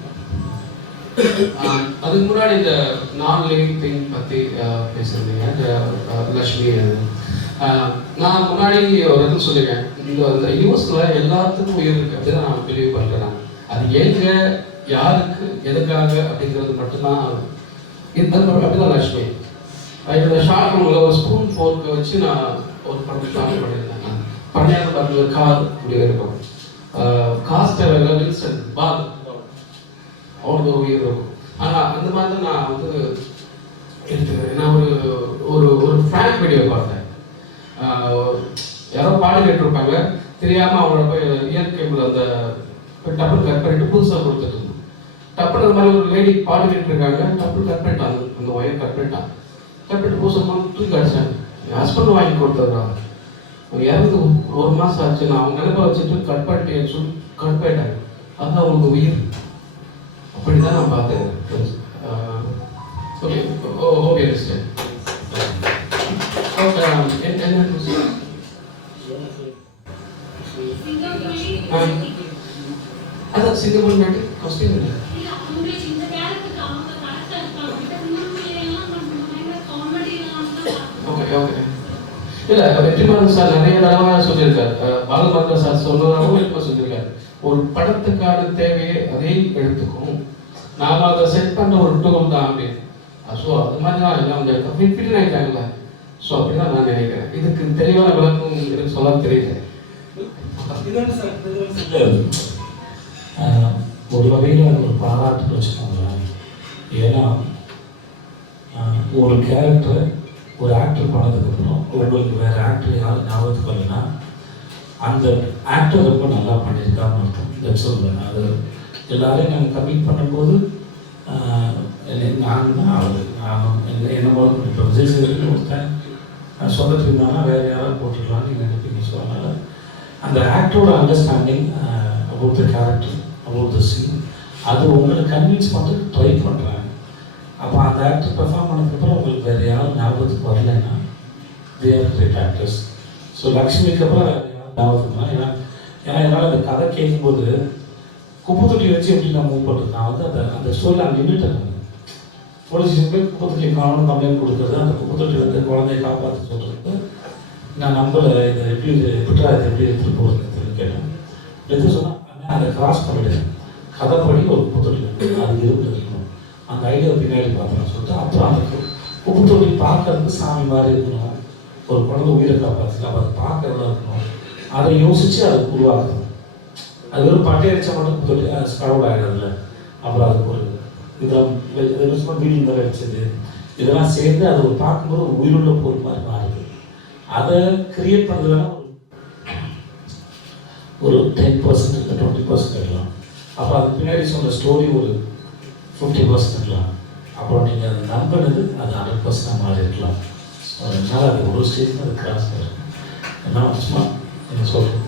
அதுக்கு முன்னாடி இந்த நான் லிவிங் திங் பற்றி பேசுகிறீங்க லக்ஷ்மி. நான் முன்னாடி ஒரு இது சொல்லியிருக்கேன், இந்த யூனிவர்ஸில் எல்லாத்துக்கும் உயிர் இருக்குது அப்படின்னு நான் பிலீவ் பண்ணுறேன். அது எங்க யாருக்கு எதுக்காக அப்படிங்கிறது மட்டும்தான் அப்படிதான் லக்ஷ்மி. என்னோட ஷார்ட் ஃபிலிமில் ஒரு ஸ்பூன் ஃபோர்க்கு வச்சு நான் ஒரு படம் ஷார்ட் பண்ணியிருந்தேன். பண்ணையார் பார்த்து கார் இப்படி இருக்கும், காஸ்டர் வில்சன் பால் அவனுக்கு ஒரு உயிர் இருக்கும். ஆனால் அந்த மாதிரி தான் நான் வந்து எடுத்துக்கிறேன். நான் ஒரு ஒரு ஃப்ராங்க் வீடியோ பார்த்தேன். யாரோ பாடு கேட்டிருப்பாங்க, தெரியாமல் அவங்களோட போய் இயற்கையில் அந்த டப்புன்னு கட் பண்ணிட்டு புதுசாக கொடுத்துட்டு இருந்தோம். டப்புன்னு அந்த மாதிரி ஒரு லேடி பாடு கேட்டிருக்காங்க, டப்புன்னு கட் பண்ணிட்டாங்க, அந்த ஒயர் கட் பண்ணிட்டான். கட் பண்ணிட்டு புதுசாக தூக்கி அடிச்சாங்க. என் ஹஸ்பண்ட் வாங்கி கொடுத்துட்றாங்க. இறந்து 1 மாதம் ஆச்சு. நான் அவங்க நினைப்ப வச்சுட்டு கட் பண்ணிட்டேன்னு சொல்லி கட் பண்ணிட்டாங்க. அதுதான் அவங்களுக்கு உயிர். அப்படி தான் நான் பார்த்தேன். Okay, okay mister. என்ன அதான் சிங்கப்பூர் நாட்டு கொஸ்டின் இல்லை. Okay okay. இல்லை, வெற்றிமாறன் சார் நிறைய தடவை சொல்லியிருக்காரு, பாலபாத்திர சார் சொல்லுறதாகவும் இப்போ சொல்லியிருக்காரு, ஒரு படத்துக்கான தேவையை அதே எடுத்துக்கும், நாம் அதை செட் பண்ண ஒரு டூல் தான் அப்படின்னு. ஸோ அது மாதிரி தான் எல்லாம் வந்து ஃபிட் ஆகிட்டாங்களே. ஸோ அப்படி தான் நான் நினைக்கிறேன். இதுக்கு தெளிவான விளக்கம் எனக்கு சொல்ல தெரியல. ஒரு வகையில் அது ஒரு பாராட்டுன்னு வச்சுக்கோங்களேன். ஏன்னா ஒரு கேரக்டர் ஒரு ஆக்டர் பண்ணதுக்கப்புறம் உங்களுக்கு வேறு ஆக்டர் யாரும் ஞாபகத்துக்கு வரலைன்னா அந்த ஆக்டர் ரொம்ப நல்லா பண்ணியிருக்காருன்னு அர்த்தம். இதை சொல்லுவேன். அது எல்லாரையும் நாங்கள் கமிட் பண்ணும்போது நான் தான் அவர் என்ன போல இப்போ விஜய் சேதுபதி ஒருத்தன் சொல்லிட்டு இருந்தாங்கன்னா வேறு யாராவது போட்டுக்கலான்னு நீங்கள் நினைப்பீங்க. ஸோ அதனால் அந்த ஆக்டரோட understanding about the character, about the scene, அது உங்களை கன்வின்ஸ் பண்ணுறதுக்கு ட்ரை பண்ணுறாங்க. அப்போ அந்த ஆக்டர் பெர்ஃபார்ம் பண்ணதுக்கப்புறம் உங்களுக்கு வேறு யாரும் ஞாபகத்துக்கு வரலைன்னா they are great actors. So லக்ஷ்மிக்கு அப்புறம் வேறு யாரும் ஞாபகத்துக்குனா ஏன்னா என்னால் அந்த கதை கேட்கும்போது குப்பை தொட்டி வச்சு எப்படி நான் மூவ் பண்ணுறது, நான் வந்து அந்த ஸ்டோரியில் நான் நின்றுட்டேன். போலீஸ் ஸ்டேஷன் போய் குப்பை தொட்டி காணும் கம்ப்ளைண்ட் கொடுக்குறது, அந்த குப்பை தொட்டி வந்து குழந்தைய காப்பாற்ற சொல்கிறது, நான் நம்பலை, இதை எப்படி எப்படா இதை எப்படி எடுத்துகிட்டு போகிறதுன்னு கேட்டேன். எது சொன்னால் அதை கிராஸ் பண்ணிவிடுவேன், கதைப்படி ஒரு குப்பை தொட்டி அது இருக்கணும், அந்த ஐடியா பின்னாடி பார்த்தேன்னு சொல்லிட்டு அப்புறம் அந்த குப்பை தொட்டி பார்க்கறதுக்கு சாமி மாதிரி இருக்கணும், ஒரு குழந்தை உயிரை காப்பாற்றுச்சு, அப்போ அதை பார்க்கறதா இருக்கணும், அதை யோசித்து அதை உருவாக்கணும். அது ஒரு பட்டை அடித்தா மட்டும் குப்பை தொட்டி ஸ்கவுட் ஆகிடுறதில்ல. அப்புறம் அதுக்கு ஒரு இதெல்லாம் வீடியோ மாதிரி அடிச்சது, இதெல்லாம் சேர்ந்து அது ஒரு பார்க்கும்போது ஒரு உயிருள்ள பொருள் மாதிரி மாறுது. அதை கிரியேட் பண்ணுறதுனா ஒரு 10% இல்லை 20% இருக்கலாம். அப்புறம் அதுக்கு பின்னாடி சொன்ன ஸ்டோரி ஒரு 50% இருக்கலாம். அப்புறம் நீங்கள் அதை நம்பினது அது 100% மாறி இருக்கலாம். அதனால் அது ஒரு ஸ்டேஜ் அது கிராஸ் ஆகிடும். என்ன சும்மா என்ன சொல்கிறேன்.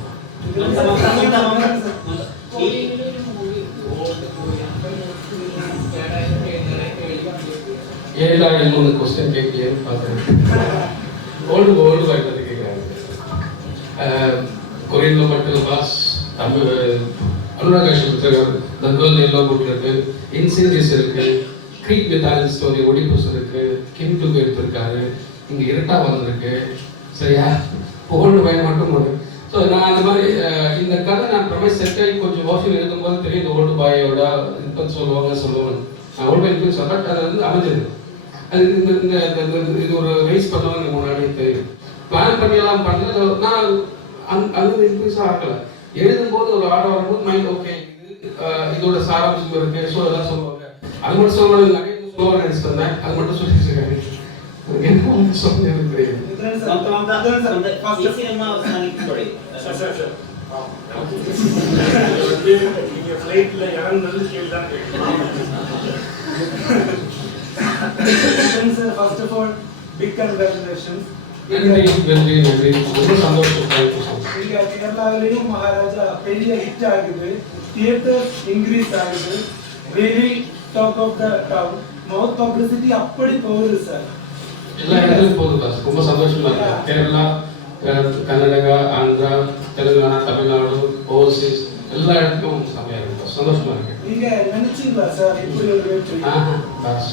ஏழா 3 கொஸ்டின் கேட்கலையேன்னு பார்க்குறேன். ஓல்டு வாய்ப்பு கேட்குறாங்க. கொரியனில் மட்டும் பாஸ், தமிழ் அனுராக் காஷ்யப் புத்தகம், த கேர்ள் எல்லோ புக் இருக்கு, இன்சீரியஸ் இருக்கு, க்ரீக் மித்தாலஜி ஸ்டோரி ஒடிபஸ் இருக்கு, கிம் டுக் எடுத்திருக்காரு, இங்கே இரட்டா வந்திருக்கு. சரியா, ஓல்டு வாய் மட்டும் ஒன்று. ஸோ நான் அந்த மாதிரி இந்த கதை நான் ப்ரமைஸ் செட் ஆகி கொஞ்சம் வாஷிங் எழுதும்போது தெரியுது ஓல்டு பாயோட இப்போ சொல்லுவேன் நான் ஓல்டு பாய் சொல்ல, பட் அது வந்து அமைஞ்சது. அது இந்த இது ஒரு ரைஸ் பண்ணுவாங்க முன்னாடியே தெரியும். பிளான் பண்ணியெல்லாம் பண்ணல. நான் அது இன்க்ரீஸ் ஆகலை. எழுதும்போது ஒரு ஆர்டர் வரும்போது மைண்ட் ஓகே இதோட சாராம்சம் இருக்கு, ஸோ அதெல்லாம் சொல்லுவாங்க. அது மட்டும் சொல்லுவாங்க, நிறைய சொல்லுவாங்க நினச்சிட்டு இருந்தேன். அது மட்டும் சொல்லிட்டு இருக்காங்க. எனக்கு என்ன சொல்ல தெரியாது. ಸಿನಿಮಾ ನೋಡಿ ಫ್ಲೈಟ್ಲ ಯಾರನ್ನಲ್ಲಿ ಕೇಳ್ದಂಗೆ first of all big congratulations ಈಗ ಕೇರಳದಲ್ಲಿ ಮಹಾರಾಜ பெரிய ಹಿಟ್ ಆಗಿದೆ ಥಿಯೇಟರ್ இன்க்ரீஸ் ஆகுது really talk of the town mouth publicity அப்படி போகுது சார் எல்லா இடத்துலயும் போகுது பாஸ் ரொம்ப சந்தோஷமா இருக்கு கேரளா கர்நாடகா ஆந்திரா தெலுங்கானா தமிழ்நாடு ஓவர்சீஸ் எல்லா இடத்துக்கும் செமையா இருக்கு சந்தோஷமா இருக்கு நீங்க நினைச்சீங்களா சார் இப்படி ஒரு வெற்றி பாஸ்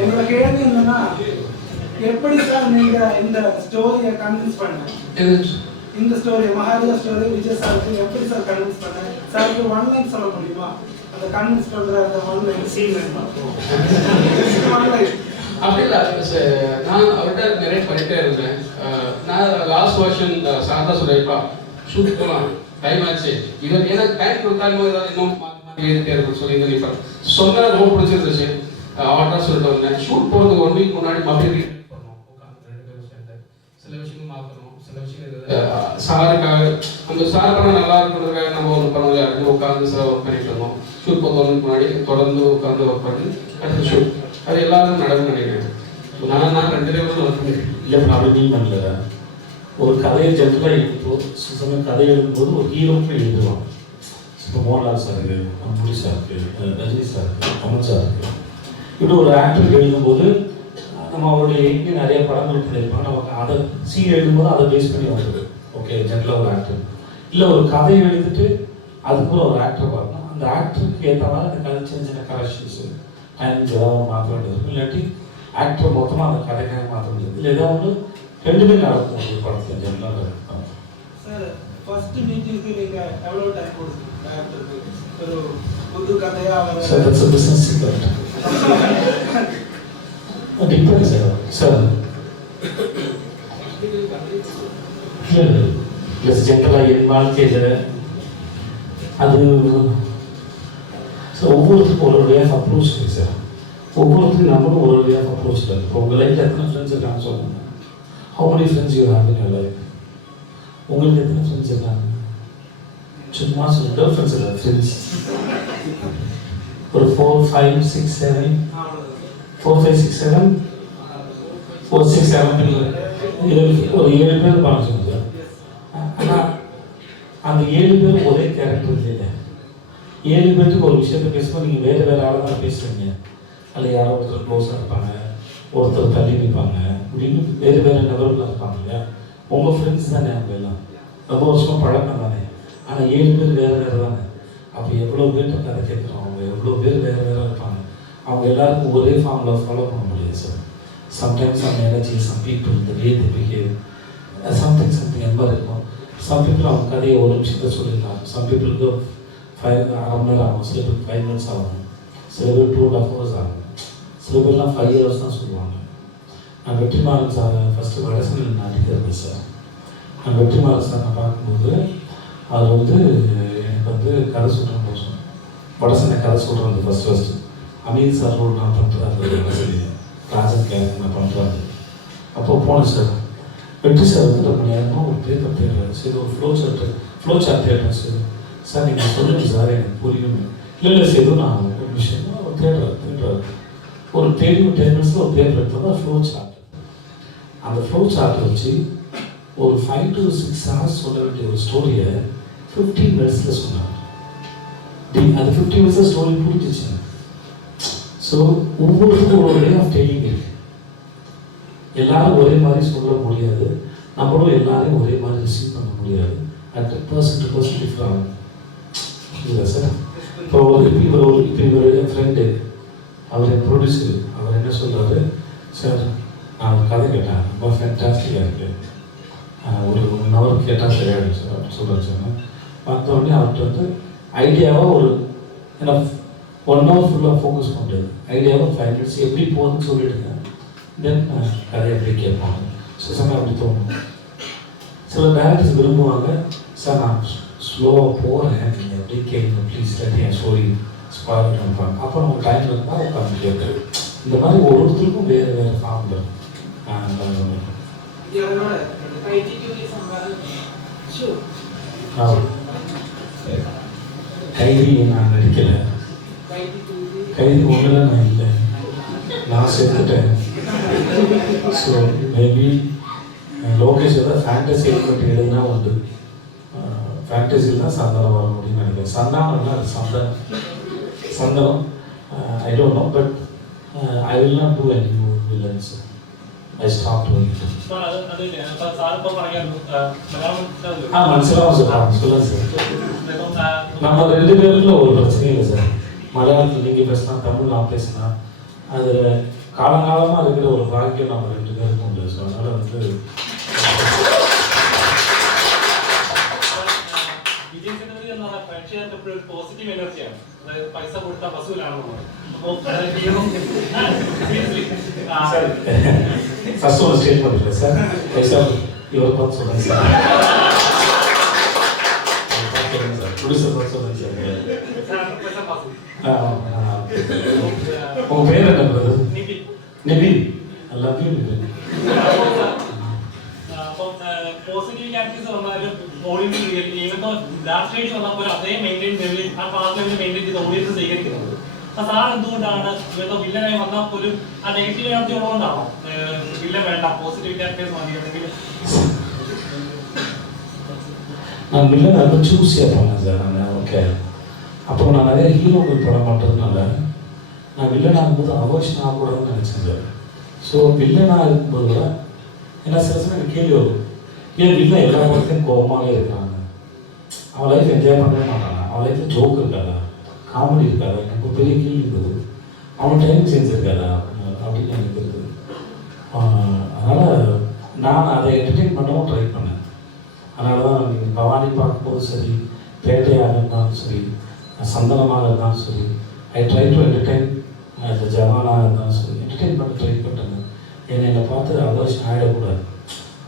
என்னோட கேள்வி என்னன்னா எப்படி சார் நீங்க இந்த ஸ்டோரியை கன்வின்ஸ் பண்ண இந்த ஸ்டோரி மகாராஜா ஸ்டோரி விஜய் சாருக்கு எப்படி சார் கன்வின்ஸ் பண்ண சாருக்கு ஒன் லைன் சொல்ல முடியுமா அந்த கன்வின்ஸ் பண்ற அந்த one line scene one line அப்படி இல்லை நான் அவர்கிட்ட நரேட் பண்ணிட்டே இருந்தேன் நான் லாஸ்ட் வருஷன் சார் தான் சொல்லியிருப்பா ஷூட் போகலாம் டைம் ஆச்சு இவர் எனக்கு டைம் கொடுத்தாலும் ஏதாவது இன்னும் மாற்றி ஏறிட்டே இருக்கும் சொல்லி நீ சொன்ன ரொம்ப பிடிச்சிருந்துச்சு அவர்கிட்ட சொல்லிட்டு வந்தேன் ஷூட் போகிறதுக்கு 1 வீக் முன்னாடி மறுபடியும் சில விஷயங்கள் மாற்றணும் சில விஷயங்கள் சாருக்காக அந்த சார் பண்ண நல்லா இருக்கிறதுக்காக நம்ம ஒன்று பண்ண முடியாது உட்காந்து சில ஒர்க் பண்ணிட்டு இருந்தோம் ஷூட் போகிறதுக்கு முன்னாடி தொடர்ந்து உட்காந்து ஒர்க் பண்ணி அடுத்த ஷூட் அது எல்லாரும் நடக்கும் நினைக்கிறேன் நான் 2 பேரும் ஒர்க் பண்ணிக்கிறேன் இல்லை அப்படி நீ பண்ணல ஒரு கதையை ஜென்ரலாக எழுதும்போது சுத்தமாக கதை எழுதும்போது ஒரு ஹீரோக்கு எழுதுவான் இப்போ மோகன்லால் சார் இருக்குது மம்முடி சார் இருக்குது ரஜினி சார் இருக்குது கமல் சார் இருக்குது இப்படி ஒரு ஆக்டருக்கு எழுதும்போது நம்ம அவருடைய எங்கே நிறைய படங்கள் பண்ணியிருப்பாங்க நமக்கு அதை சீன் எழுதும்போது அதை பேஸ் பண்ணி வருது ஓகே ஜென்ரலாக ஒரு ஆக்டர் இல்லை ஒரு கதையை எழுதிட்டு அதுக்குள்ள ஒரு ஆக்டர் பார்க்கணும் அந்த ஆக்டருக்கு ஏற்ற மாதிரி அந்த கதை சின்ன சின்ன கரெக்ஷன்ஸு டைம் ஏதாவது மாற்ற வேண்டியது இல்லாட்டி ஆக்டர் மொத்தமாக அந்த கதைக்காக மாற்ற வேண்டியது இல்லை ஏதாவது ரெண்டுமே நடக்கும் ஒரு படத்தில் ஜென்ரலாக இருக்கும் சார் ஃபர்ஸ்ட் மீட்டிங்க்கு நீங்க எவ்வளவு டைம் கொடுத்தீங்க ஆக்டருக்கு ஒரு புது கதையா sir that's a business secret depend sir இல்லை ஜென்ரலாக என் வாழ்க்கையில் அது சார் ஒவ்வொருத்துக்கும் ஒரு வே ஆஃப் அப்ரோச் இருக்குது சார் ஒவ்வொருத்தருக்கும் நம்மளும் ஒரு வே ஆஃப் அப்ரோச் இருக்குது இப்போ உங்கள் லைஃப்பில் எத்தனை ஃப்ரெண்ட்ஸ் இருக்காங்கன்னு சொல்லுங்கள் how many friends you have in your life உங்களுக்கு எத்தனை ஃப்ரெண்ட்ஸ் இருக்காங்க சும்மா சொல்லுங்க கேர்ள் ஃப்ரெண்ட்ஸ் இல்லை ஃப்ரெண்ட்ஸ் ஒரு 4 5 6 7 4 5 6 7 4 6 7 ஒரு 7 பேர் பாருங்க சொல்லுங்க ஆனால் அந்த 7 பேரும் ஒரே கேரக்டர் இல்லை 7 பேருக்கு ஒரு விஷயத்தை பேசும்போது நீங்கள் வேறு வேறு ஆளாக தான் பேசுவீங்க அதில் யாரோ ஒருத்தர் க்ளோஸாக இருப்பாங்க ஒருத்தர் தள்ளி நிற்பாங்க இப்படின்னு வேறு வேறு நபர்களாக இருப்பாங்க இல்லையா உங்கள் ஃப்ரெண்ட்ஸ் தானே அவங்க எல்லாம் ரொம்ப வருஷமாக பழக்கம் தானே ஆனால் 7 பேர் வேறு வேறு தானே அப்போ எவ்வளோ பேர்கிட்ட கதை கேட்குறோம் அவங்க எவ்வளோ பேர் வேறு வேறு இருப்பாங்க அவங்க எல்லாருக்கும் ஒரே ஃபார்மில் ஃபாலோ பண்ண முடியாது sir sometimes some energy some people இந்த வே தி பிஹேவ் சம்திங் அந்த மாதிரி இருக்கும் சம் பீப்புள் அவங்க கதையை ஒரு நிமிஷத்தில் சொல்லிடலாம் சம் பீப்புளுக்கு 5 அரை மணி நேரம் ஆகும் சில பேருக்கு 5 minutes ஆகும் சில பேர் 2.5 hours ஆகும் சில பேர்லாம் 5 years தான் சொல்லுவாங்க நான் வெற்றிமாறன் சார் ஃபஸ்ட்டு வடசனில் நடிக்கிறது சார் நான் வெற்றிமாறன் சார் நான் பார்க்கும்போது அது வந்து எனக்கு வந்து கதை சொல்கிறேன் கோசம் வடசனை கதை சொல்கிறது ஃபஸ்ட்டு அமீர் சார் ரோல் நான் பண்ணுறாரு வசதி ராஜன் கேரக்டர் நான் பண்ணுறாரு அப்போ போனேன் சார் வெற்றி சார் வந்து ரொம்ப நேரமாக ஒரு பேப்பர் தேடுறாரு சரி ஒரு ஃப்ளோ சார்ட் தேடுறேன் சார் நீங்கள் சொல்லுங்கள் சார் எனக்கு புரியும் இல்லை சார் எதுவும் நான் ஒரு விஷயம் அவர் தேடுறாரு ஒரு 10 minutes ஒரு பேப்பர் எடுத்தோம்னா ஃப்ளோ சார்ட் அந்த ஃப்ளோ சார்ட் வச்சு ஒரு 5 to 6 hours சொல்ல வேண்டிய ஒரு ஸ்டோரியை 15 minutes சொன்னார் அது 15 minutes ஸ்டோரி புரிஞ்சிச்சு ஸோ ஒவ்வொருத்தருக்கும் ஒரு வே ஆஃப் டெல்லிங் இருக்கு எல்லாரும் ஒரே மாதிரி சொல்ல முடியாது நம்மளும் எல்லாரையும் ஒரே மாதிரி ரிசீவ் பண்ண முடியாது at person to person different இல்லை சார் இப்போ இவர் ஃப்ரெண்டு அவர் என் ப்ரொடியூசர் அவர் என்ன சொல்கிறாரு சார் நான் ஒரு கதை கேட்டேன் ரொம்ப ஃபேன்டாஸ்டிக்காக இருக்குது ஒரு 1 hour கேட்டால் சரியாயிடும் சார் அப்படின்னு சொல்கிறார் சார் பார்த்தோடனே அவர்கிட்ட வந்து ஐடியாவாக ஒரு ஏன்னா 1 hour ஃபுல்லாக ஃபோக்கஸ் பண்ணுறது ஐடியாவாக 5 minutes எப்படி போகுதுன்னு சொல்லிவிடுங்க தென் கதை எப்படி கேட்பாங்க ஸோ சார் அப்படி தோணும் சில டேரக்டர்ஸ் விரும்புவாங்க சார் நான் ஸ்லோவாக போகிறேன் நீங்கள் எப்படி கேட்குங்க ப்ளீஸ் இல்லாட்டி என் ஸ்டோரி ஸ்பாயில் பண்ணுறாங்க அப்போ நம்ம டைமில் இருந்தால் உட்காந்து கேட்குறது இந்த மாதிரி ஒவ்வொருத்தருக்கும் வேறு வேறு ஃபார்மில் இதோட கைதி நான் நடிக்கலை, கைதி ஒன்றில் நான் இல்லை, நான் செத்துட்டேன். ஸோ மேபி லோகேஷ் ஏதாவது ஃபேண்டசி எலிமெண்ட் எழுதுனா உண்டு. ஃபேண்டசியில் தான் சந்தனம் வர முடியும்னு நினைக்கிறேன். சந்தானம்னா அது சந்தனம் I don't know, but I will not do any more villains. I stopped doing it. മനസ്സിലാവും സാർ, சொல்லுங்க சார். நம்ம 2 பேருக்குள்ள ஒரு பிரச்சனை இல்லை சார். மலையாளத்தில் நீங்கள் பேசினா, தமிழ் நான் பேசினா, அது காலங்காலமாக இருக்கிற ஒரு பாக்கியம் நம்ம 2 பேருக்கும் உண்டு. ஸோ அதனால் வந்து പോസിറ്റീവ് എനർജിയാണ്. അതായത് പൈസ കൊടുത്താൽ വസൂലാണെന്നുള്ളത്. ஃபர்ஸ்ட் ஒரு ஸ்டேட்மெண்ட் இல்லை சார். பைசா இவர் பார்த்து சொல்லுங்க சார். ப்ரொடியூசர் பார்த்து சொல்லுங்க சார். உங்கள் பேர் என்ன brother? Nibin. I love you Nibin. അപ്പം പോസിറ്റീവ് ക്യാരക്ടേഴ്സ് വന്നാലും ഓഡിയൻസ് ഈവൻ ലാസ്റ്റ് സ്റ്റേജ് വന്നപ്പോൾ അതേ മെയിൻറ്റെയിൻ ലെവലിൽ ആ ക്ലാസ് ലെവലിൽ മെയിൻറ്റെയിൻ ചെയ്ത് ഓഡിയൻസ് സ്വീകരിക്കുന്നത്. അപ്പൊ സാർ എന്തുകൊണ്ടാണ് ഇവരുടെ വില്ലനായി വന്നാൽ പോലും ആ നെഗറ്റീവ് എനർജി ഉള്ളതുകൊണ്ടാണോ വില്ലൻ വേണ്ട പോസിറ്റീവ് ക്യാരക്ടേഴ്സ് മതി അല്ലെങ്കിൽ? நான் வில்லன் ரொம்ப சூஸியாக பண்ணேன் சார். நான் ஓகே, அப்புறம் நான் நிறைய ஹீரோக்கள் படம் பண்ணுறதுனால நான் வில்லனாக இருக்கும்போது அவர்ஷன் ஆகக்கூடாதுன்னு நினச்சேன் சார். ஸோ வில்லனாக இருக்கும்போது என்ன சில சமயம் எனக்கு கேள்வி வரும், ஏன் வில்லன் எல்லா படத்தையும் கோபமாகவே இருக்காங்க, அவன் லைஃப் என்ஜாய் பண்ணவே மாட்டாங்க, அவன் லைஃப்பில் ஜோக் இருக்காதா, காமெடி இருக்காதா, எனக்கு ஒரு பெரிய கேள்வி இருக்குது. அவன் டைம் சென்ஸ் இருக்காதா அப்படின்னு எனக்கு இருக்குது. அதனால் நான் அதை என்டர்டெயின் பண்ணவும் ட்ரை பண்ணேன். அதனால தான் நீங்கள் பவானி பார்க்கும்போது சரி, பேட்டையாக இருந்தாலும் சரி, சந்தனமாக இருந்தாலும் சரி, ஐ ட்ரை டு என்டர்டெயின். ஜவானாக இருந்தாலும் சரி, என்டர்டெயின் பண்ண ட்ரை பண்ணுறேன். என்னை பார்த்து அவர்ஷன் ஆகிடக்கூடாது.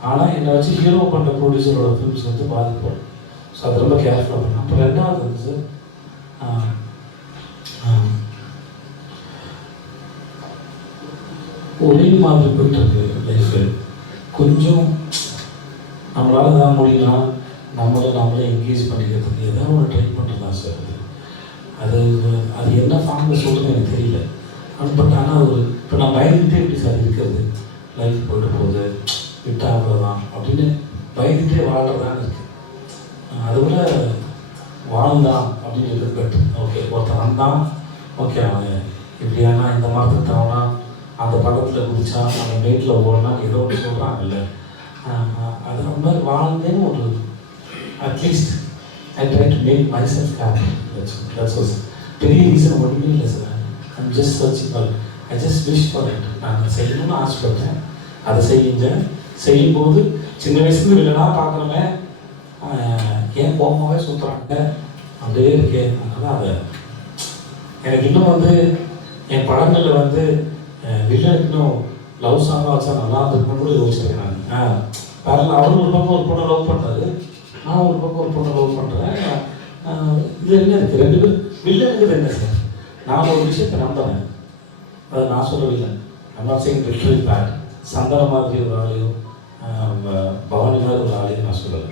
ஆனால் என்னை வச்சு ஹீரோ பண்ணுற ப்ரொடியூசரோட ஃபிலிம்ஸ் வந்து பாதிப்படும். ஸோ அது ரொம்ப கேர்ஃபுல்லாக பண்ணேன். அப்புறம் ரெண்டாவது வந்து சார், ஒரே மாதிரி போயிட்டுருக்கு லைஃபு. கொஞ்சம் நம்மளால் தான் முடியலாம், நம்மளே என்கேஜ் பண்ணிக்கிறதுக்கு ஏதாவது ஒன்று ட்ரை பண்ணுறதா சார். அது அது என்ன ஃபார்மில் சொல்கிறது எனக்கு தெரியல. பட் ஆனால் ஒரு இப்போ நான் பயந்துகிட்டே எப்படி சார் இருக்கிறது, லைஃப் போயிட்டு போகுது, விட்டா அவ்வளோதான் அப்படின்னு பயந்துகிட்டே வாழ்கிறதான்னு இருக்குது. அதை விட வாழ்ந்தான் அப்படின்னு இருக்குது. பட் ஓகே, ஒருத்தன் வந்தான், ஓகே அவன் இப்படியானா இந்த மரத்துக்கு தவனா, அந்த படத்தில் குதிச்சா, அவன் வெயிட்டில் ஓடனா, ஏதோ ஒன்று சொல்கிறான் இல்லை, அது அந்த மாதிரி வாழ்ந்தேன்னு ஒரு at least I try to make myself happy. That's was பெரிய ரீசன் ஒன்றுமே இல்லை sir. I'm just searching for, I just wish for it. நான் செய்யணும்னு ஆசைப்பட்டேன், அதை செஞ்சேன். செய்யும்போது சின்ன வயசுலேருந்து வில்லனாக பார்க்குறவங்க ஏன் கோபமாகவே சுற்றுறாங்க அப்படியே இருக்கேன். அதனால் அதை எனக்கு இன்னும் வந்து என் படங்களில் வந்து வில்லன் இன்னும் லவ் சாங்காக வச்சா நல்லா இருந்திருக்குன்னு கூட யோசிச்சிருக்கேன் நான். பாருங்க, அவரும் ஒரு பக்கம் ஒரு பொண்ணை லவ் பண்ணுறாரு, நான் ஒரு பக்கம் ஒரு பொண்ணை லவ் பண்ணுறேன். இது என்ன இருக்குது, 2 பேர் வில்லனுங்கிறது என்ன சார்? நான் ஒரு விஷயத்தை நம்புகிறேன், அதை நான் சொல்லவில்லை. I'm not saying literally bad. சந்தன மாதிரி ஒரு ஆளையோ பவானி மாதிரி ஒரு ஆளையோ நான் சொல்லலை.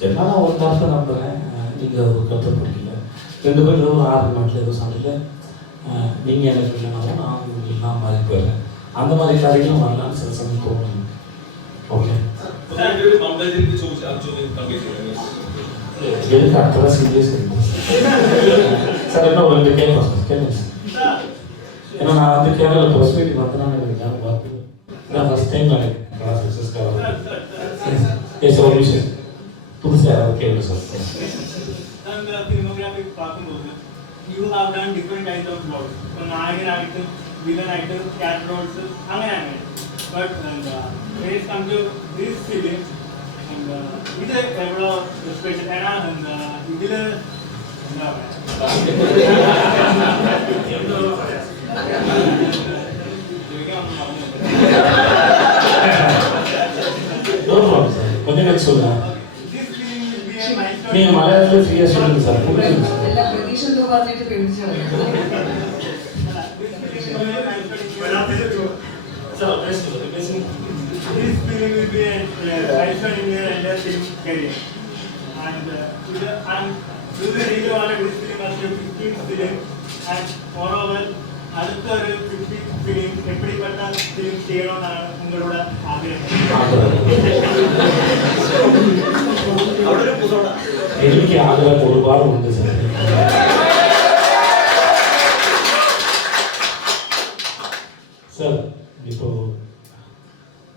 ஜென்மா நான் ஒரு கருத்தை நம்புகிறேன், நீங்கள் ஒரு கருத்தை பிடிக்கல, 2 பேர் ஏதோ ஒரு ஆர்குமெண்ட்டில் ஏதோ சண்டையில் நீங்கள் எனக்கு இல்லைனாலும் நான் உங்களுக்கு இல்லாமல் மாறி போயிடுறேன். அந்த மாதிரி கதைகளும் வரலான்னு சில சமயம் தோணும். ஓகே, எதுக்கு அடுத்ததான் சீரியஸ் இருக்கும் சார்? என்ன ஒரு 2 கேள்வி சார் கேளுங்க சார். ஏன்னா நான் வந்து கேரளாவில் ப்ரெஸ் மீட்டிங் வந்தேன்னா எனக்கு ஞாபகம் பார்த்து இதான் ஃபஸ்ட் டைம் நான் கிளாஸ் சக்ஸஸ்க்காக சார் ஒரு விஷயம் புதுசாக யாராவது கேள்வி சார். സിനിമോഗ്രാഫി பார்க்கும்போது you have done different kinds of roles. ഇപ്പോൾ നായകനായിട്ടും വില്ലനായിട്ടും ക്യാരക്ടർ റോൾസ് അങ്ങനെ. But when it comes to this film, ഇത് എവിടെ സ്പെഷ്യൽ ആണ്? ഇതിൽ എന്താ கொஞ்சம் சொல்லுங்க. நீங்கள் மலையாளத்தில் ஃப்ரீயாக சொல்லுங்கள் சார். എല്ലാ പ്രതീക്ഷ പറഞ്ഞിട്ട് പേടിച്ചു This film will be a milestone in your entire film career. and I'm really wanted this film as a 15th film, and moreover, അടുത്തൊരു 50th film എപ്പിടിപ്പെട്ട ഫിലിം ചെയ്യണമെന്നാണ് നിങ്ങളുടെ ആഗ്രഹം. എനിക്ക് ആഗ്രഹം ഒരുപാടുണ്ട് സാർ. சார் இப்போ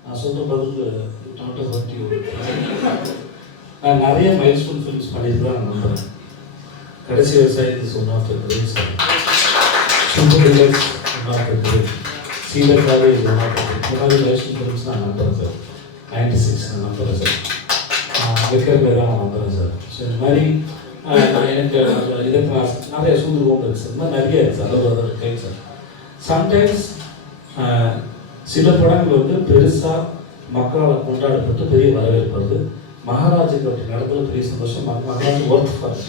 நான் சொல்கிற பதில் நாட் ஹர்ட் யூ. நான் நிறைய மைல்ஸ்டோன் ஃபிலிம்ஸ் பண்ணிட்டு தான் நான் நம்புகிறேன். Kadaisi Vivasayi is one of the great sir. Super Deluxe one of the great. சீலக்காவே is one of the great. இந்த மாதிரி மைல்ஸ்டோன் ஃபிலிம்ஸ் நான் நம்புகிறேன் சார். 96 நான் நம்புகிறேன் சார். வைக்கிறதே தான் நான் நம்புகிறேன் சார். ஸோ இந்த மாதிரி நான் எனக்கு இதுக்கு நிறைய சூழ்நிலை இருக்குது சார். இந்த மாதிரி நிறைய இருக்குது சார். அது இருக்கு சார். சம்டைம்ஸ் சில படங்கள் வந்து பெருசாக மக்களால் கொண்டாடப்பட்டு பெரிய வரவேற்பு வருது. மகாராஜுக்கு அப்படி நடந்தது பெரிய சந்தோஷம். மகாராஜ் ஒர்க் ஃபார்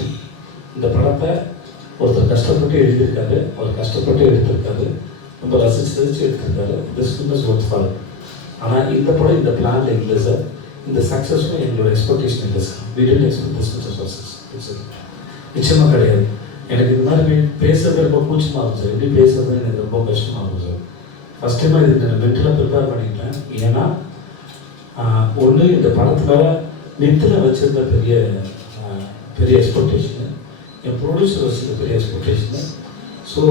இந்த படத்தை ஒருத்தர் கஷ்டப்பட்டு எழுதியிருக்காரு, அவர் கஷ்டப்பட்டு எடுத்திருக்காரு, ரொம்ப ரசிச்சு எடுத்திருக்காரு. This film is work for. ஆனால் இந்த படம் இந்த பிளான்ல இல்லை சார். இந்த சக்ஸஸும் எங்களோட எக்ஸ்பெக்டேஷன் இல்லை sir. We did expect this much of success. நிச்சயமாக கிடையாது. எனக்கு இந்த மாதிரி பேசுறது ரொம்ப கூச்சமாக இருக்கும் சார். எப்படி பேசுறது எனக்கு ரொம்ப கஷ்டமாக இருக்கும் சார். ஃபஸ்ட் டைமாக இதுக்கு நான் மென்டலாக ப்ரிப்பேர் பண்ணிட்டேன். ஏன்னா ஒன்று இந்த படத்தில் நித்தில் வச்சுருந்த பெரிய எக்ஸ்பெக்டேஷனு, என் ப்ரொடியூசர் வச்சுருந்த பெரிய எக்ஸ்பெக்டேஷனு. ஸோ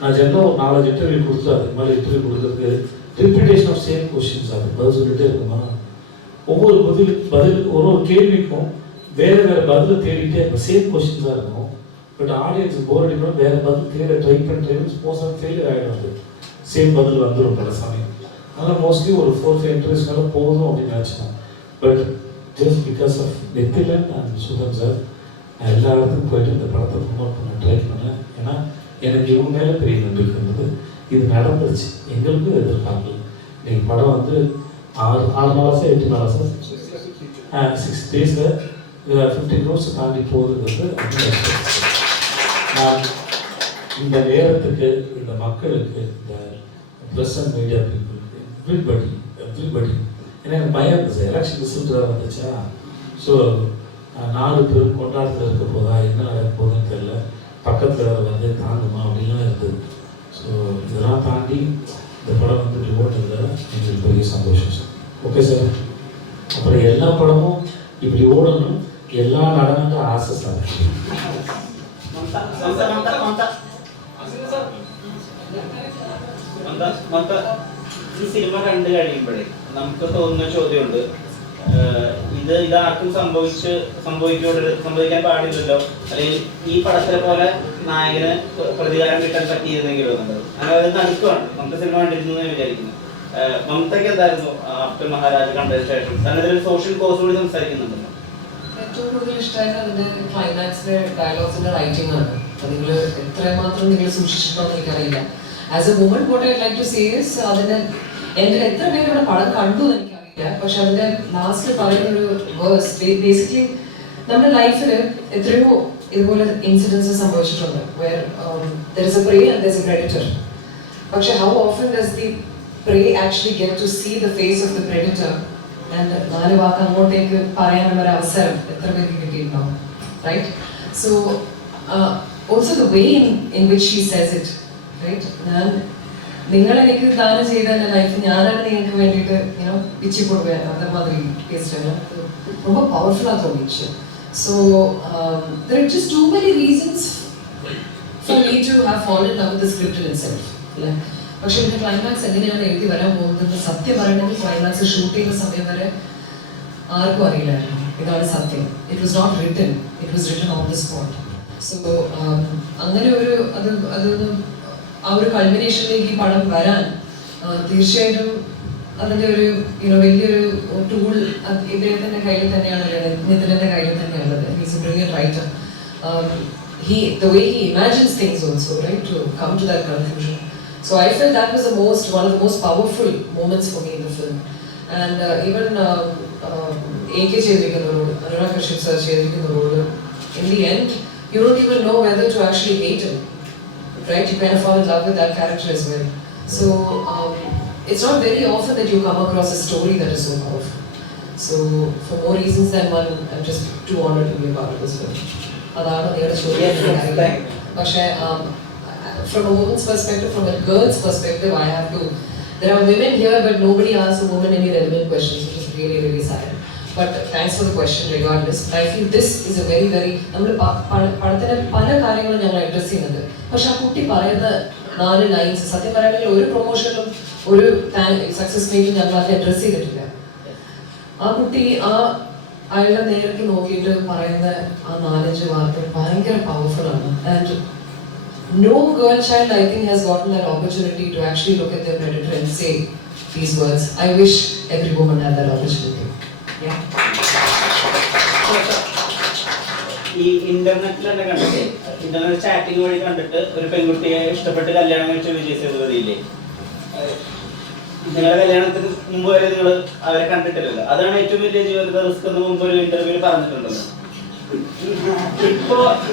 நான் ஜென்ரலாக ஒரு 4 இன்டர்வியூ கொடுத்து அதுக்கு மேலே இன்டர்வியூ கொடுக்குறதுக்கு ரிப்பீட்டேஷன் ஆஃப் சேம் கொஸ்டின்ஸ் அது பதில் சொல்லிகிட்டே இருக்குமா, ஒவ்வொரு பதில் ஒரு கேள்விக்கும் வேறு பதில் தேடிட்டே இருக்கும். சேம் கொஸ்டின்ஸாக இருக்கும். பட் ஆடியன்ஸுக்கு போர் அடிக்கணும், வேறு பதில் தேட ட்ரை பண்ணி மோஸ்ட் ஃபெயிலியர் ஆகிடும். அது சேம் பதில் வந்துடும் பல சமயம். அதனால் மோஸ்ட்லி ஒரு 4-5 இன்டர்வியூஸ் மேலே போதும் அப்படின்னு நினச்சினோம். But just because of Nithilan and Sudhan sir நான் எல்லா இடத்துக்கும் போயிட்டு இந்த படத்தை ப்ரொமோட் பண்ண ட்ரை பண்ணேன். ஏன்னா எனக்கு இவங்க மேலே பெரிய நம்பிக்கை இருந்தது. இது நடந்துருச்சு. எங்களுக்கும் எதிர்பார்க்கல. நீங்கள் படம் வந்து 6 நாளா சார் 8 நாளா சார் 6 டேஸில் 50 crores தாண்டி போகுதுங்கிறது நான் இந்த நேரத்துக்கு இந்த மக்களுக்கு இந்த ப்ரெஸ் அண்ட் மீடியா பீப்புளுக்கு எவ்ரிபடி ஏன்னா எனக்கு பயம் இருந்துச்சு. எலெக்ஷன் ரிசல்ட் வேறு வந்துச்சா. ஸோ 4 பேரும் கொண்டாட்டத்தில் இருக்க போதா, என்ன நடக்க போகுதுன்னு தெரியல. பக்கத்தில் வந்து தாங்குமா அப்படின்லாம் இருந்தது. ஸோ இதெல்லாம் தாண்டி இந்த படம் வந்து இப்படி ஓட்டுறதுல எங்களுக்கு பெரிய சந்தோஷம் சார். Okay sir. அப்புறம் எல்லா படமும் இப்படி ஓடணும், எல்லா நடனமும் ஆசை சார். ഈ സിനിമ കണ്ടു കഴിയുമ്പോഴേ നമുക്ക് തോന്നുന്ന ചോദ്യമുണ്ട്, ഇതാർക്കും സംഭവിക്കാൻ പാടില്ലല്ലോ, അല്ലെങ്കിൽ ഈ പടത്തിലെ പോലെ നായകന് പ്രതികാരം കിട്ടാൻ പറ്റിയിരുന്നെങ്കിലോ എന്നുള്ളത്. അങ്ങനെ അത് നടുക്കമാണ് നമുക്ക് സിനിമ കണ്ടിരുന്നു വിചാരിക്കുന്നു. മമതയ്ക്ക് എന്തായിരുന്നു ആഫ്റ്റർ മഹാരാജ കണ്ടതിന് ശേഷം? തന്നെ ഒരു സോഷ്യൽ കോസ് കൂടി സംസാരിക്കുന്നുണ്ടല്ലോ. ഏറ്റവും കൂടുതൽ ഇഷ്ടമായത് അതിന്റെ ക്ലൈമാക്സിലെ ഡയലോഗ്സിന്റെ റൈറ്റിംഗ് ആണ്. നിങ്ങൾ എത്രമാത്രം നിങ്ങൾ സൂക്ഷിച്ചിട്ടുണ്ടോ എന്ന് എനിക്കറിയില്ല. As a woman what I like to say is അതിന്റെ എന്റെ എത്ര പേര് ഇവിടെ പടം കണ്ടു എന്ന് എനിക്കറിയില്ല. പക്ഷെ അതിന്റെ ലാസ്റ്റ് പറയുന്ന ഒരു വേഴ്സ് ബേസിക്കലി നമ്മുടെ ലൈഫിൽ എത്രയോ ഇതുപോലെ ഇൻസിഡൻസ് സംഭവിച്ചിട്ടുണ്ട്. Where there is a prey and there is a predator. പക്ഷെ how often does the prey actually get to see the face of the predator and 4 വാക്ക് അങ്ങോട്ടേക്ക് പറയാനുള്ള ഒരു അവസരം എത്ര പേർക്ക് കിട്ടിയിട്ടുണ്ടാവും, right? So also the way in which she says it, right? നിങ്ങൾ എനിക്ക് ദാനം ചെയ്ത എൻ്റെ ലൈഫ് ഞാനാണ് നിങ്ങൾക്ക് വേണ്ടിയിട്ട് പിച്ചി കൊടുക്കുക அந்த மாதிரி பேசுறாங்க. ரொம்ப பவர்ஃபுல்லாக தோணிச்சு. So there are just too many reasons for me to have fallen in love with the script in itself. പക്ഷെ ഇതിന്റെ ക്ലൈമാക്സ് എങ്ങനെയാണ് എഴുതി വരാൻ പോകുന്നത് സത്യം പറയണമെങ്കിൽ ക്ലൈമാക്സ് ഷൂട്ട് ചെയ്യുന്ന സമയം വരെ ആർക്കും അറിയില്ലായിരുന്നു ഇതാണ് സത്യം. It was not written, it was written on the spot. So അങ്ങനെ ഒരു അതൊന്ന് ആ ഒരു കൾമിനേഷനിലേക്ക് ഈ പടം വരാൻ തീർച്ചയായിട്ടും അതിൻ്റെ ഒരു വലിയൊരു ടൂൾ ഇദ്ദേഹത്തിൻ്റെ കയ്യിൽ തന്നെയാണ്, നിതിൻ്റെ കയ്യിൽ തന്നെയാണുള്ളത്. He's A brilliant writer. The way he imagines things also, right, to come to that conclusion. So I felt that was one of the most powerful moments for me in the film. And even A.K. cheyirikkunna role, Anurag Kashyap sir cheyirikkunna role, in the end you don't even know whether to actually hate him, right? You kind of fall in love with that character as well. So it's not very often that you come across a story that is so powerful. So for more reasons than one, I'm just too honored to be a part of this film. അതാണ് നിങ്ങളുടെ ചോദ്യം. പക്ഷേ from a woman's perspective, from a girl's perspective, I have to. There are women here, but nobody asks a woman any relevant questions, which is really, really sad. But thanks for the question regardless. I feel this is a very, very. നമ്മൾ പടത്തിലെ പല കാര്യങ്ങളും ഞങ്ങൾ address ചെയ്യുന്നുണ്ട്. പക്ഷെ ആ കുട്ടി പറയുന്ന 4 lines സത്യം പറയുകയാണെങ്കിൽ ഒരു പ്രൊമോഷനിലും ഒരു സക്സസ് മീറ്റും ഞങ്ങൾ അത് അഡ്രസ് ചെയ്തിട്ടില്ല. ആ കുട്ടി അയാളുടെ നേരേക്ക് നോക്കിയിട്ട് പറയുന്ന ആ 4-5 വാർത്ത ഭയങ്കര പവർഫുൾ ആണ്. And no girl child, I think, has gotten that opportunity to actually look at their predator and say these words. I wish every woman had that opportunity. Yeah. ഈ ഇന്റർനെറ്റിൽ തന്നെ കണ്ടിട്ട് ഇന്റർനെറ്റ് ചാറ്റിംഗ് വഴി കണ്ടിട്ട് ഒരു പെൺകുട്ടിയെ ഇഷ്ടപ്പെട്ട് കല്യാണം കഴിച്ച വിജയ് സേതുപതിയില്ലേ, നിങ്ങളുടെ കല്യാണത്തിന് മുമ്പ് വരെ നിങ്ങൾ അവരെ കണ്ടിട്ടില്ലല്ലോ. അതാണ് ഏറ്റവും വലിയ ജീവിതത്തിലെ റിസ്ക് എന്ന് മുമ്പ് ഒരു ഇന്റർവ്യൂവിൽ പറഞ്ഞിട്ടുണ്ടല്ലോ.